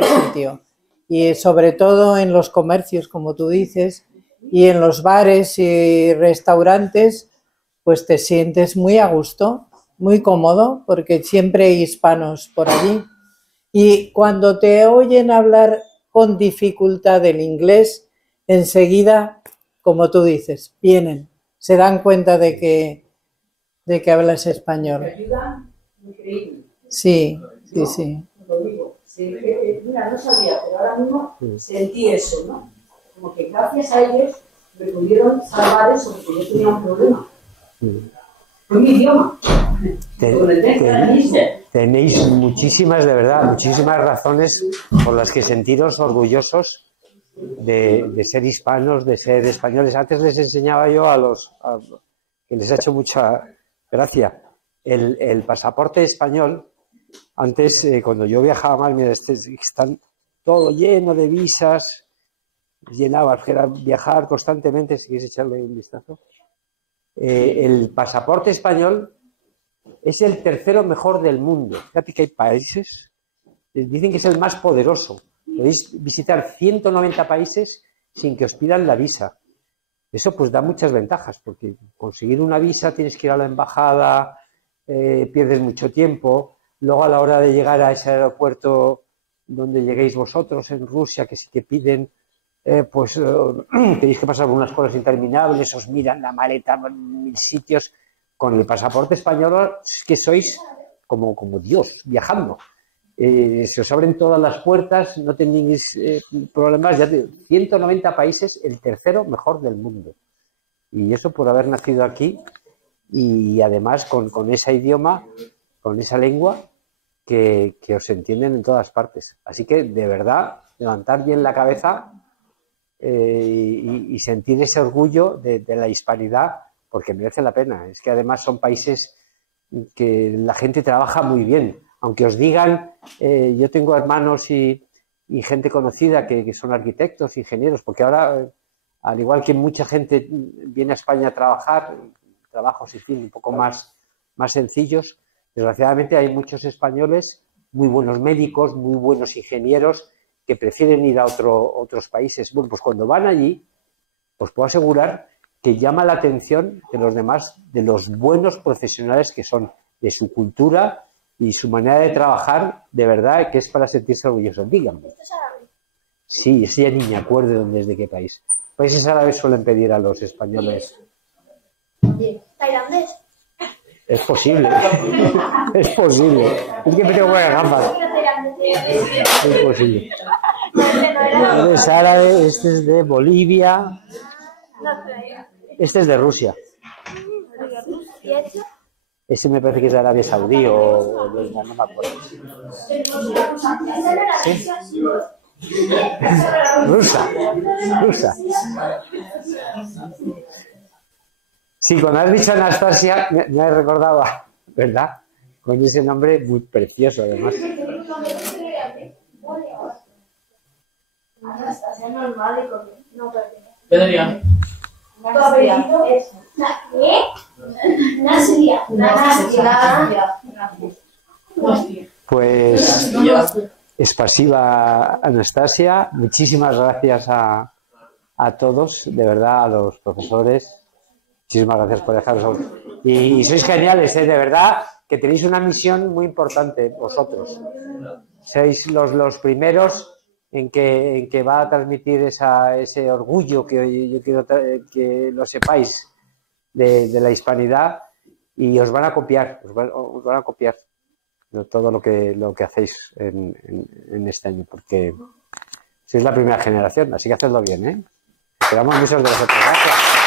sitio y sobre todo en los comercios, como tú dices, y en los bares y restaurantes, pues te sientes muy a gusto, muy cómodo, porque siempre hay hispanos por allí. Y cuando te oyen hablar con dificultad el inglés, enseguida, como tú dices, vienen, se dan cuenta de que hablas español. Me ayudan increíble. Sí, sí, sí. Lo digo. Mira, no sabía, pero ahora mismo sentí eso, ¿no? Como que gracias a ellos me pudieron salvar eso, porque yo tenía un problema. Fue mi idioma. Tenéis muchísimas, de verdad, muchísimas razones por las que sentiros orgullosos de ser hispanos, de ser españoles. Antes les enseñaba yo que les ha hecho mucha gracia, el pasaporte español. Antes, cuando yo viajaba mal, mira, están todo lleno de visas, llenaba, era viajar constantemente, si quieres echarle un vistazo. El pasaporte español es el tercero mejor del mundo. Fíjate que hay países, dicen que es el más poderoso. Podéis visitar 190 países sin que os pidan la visa. Eso pues da muchas ventajas, porque conseguir una visa tienes que ir a la embajada, pierdes mucho tiempo. Luego a la hora de llegar a ese aeropuerto donde lleguéis vosotros en Rusia, que sí que piden, tenéis que pasar por unas colas interminables, os miran la maleta en 1000 sitios. Con el pasaporte español es que sois como Dios viajando. Se os abren todas las puertas, no tenéis problemas. Ya 190 países, el tercero mejor del mundo. Y eso por haber nacido aquí y además con ese idioma, con esa lengua que os entienden en todas partes. Así que, de verdad, levantar bien la cabeza y sentir ese orgullo de la hispanidad, porque merece la pena. Es que además son países que la gente trabaja muy bien. Aunque os digan, yo tengo hermanos y gente conocida que son arquitectos, ingenieros, porque ahora, al igual que mucha gente viene a España a trabajar, trabajos un poco más sencillos, desgraciadamente hay muchos españoles, muy buenos médicos, muy buenos ingenieros, que prefieren ir a otros países. Bueno, pues cuando van allí, os puedo asegurar que llama la atención de los demás, de los buenos profesionales que son, de su cultura y su manera de trabajar, de verdad, que es para sentirse orgulloso. Díganme. ¿Esto es árabe? Sí, ese ya ni me acuerdo desde qué país. Países árabes suelen pedir a los españoles. ¿Tailandés? Es posible. Es posible. Es que me tengo que poner gafas. Es posible. Este es árabe, este es de Bolivia. Este es de Rusia. ¿Y este? Este me parece que es de Arabia Saudí o de, no me acuerdo. ¿Sí? Rusa. Sí, cuando has dicho Anastasia, me he recordado, ¿verdad? Con ese nombre muy precioso, además. Anastasia normal y con... No, Pedría. tu apellido es... ¿Qué? Nasria. Pues espasiva, Anastasia. Muchísimas gracias a todos, de verdad, a los profesores. Muchísimas gracias por dejaros. Y sois geniales, de verdad, que tenéis una misión muy importante vosotros. Sois los primeros en que va a transmitir ese orgullo que yo quiero que lo sepáis de la hispanidad, y os van a copiar, os van a copiar todo lo que hacéis en este año, porque sois la primera generación, así que hacedlo bien, ¿eh? Esperamos muchos de vosotros. Gracias.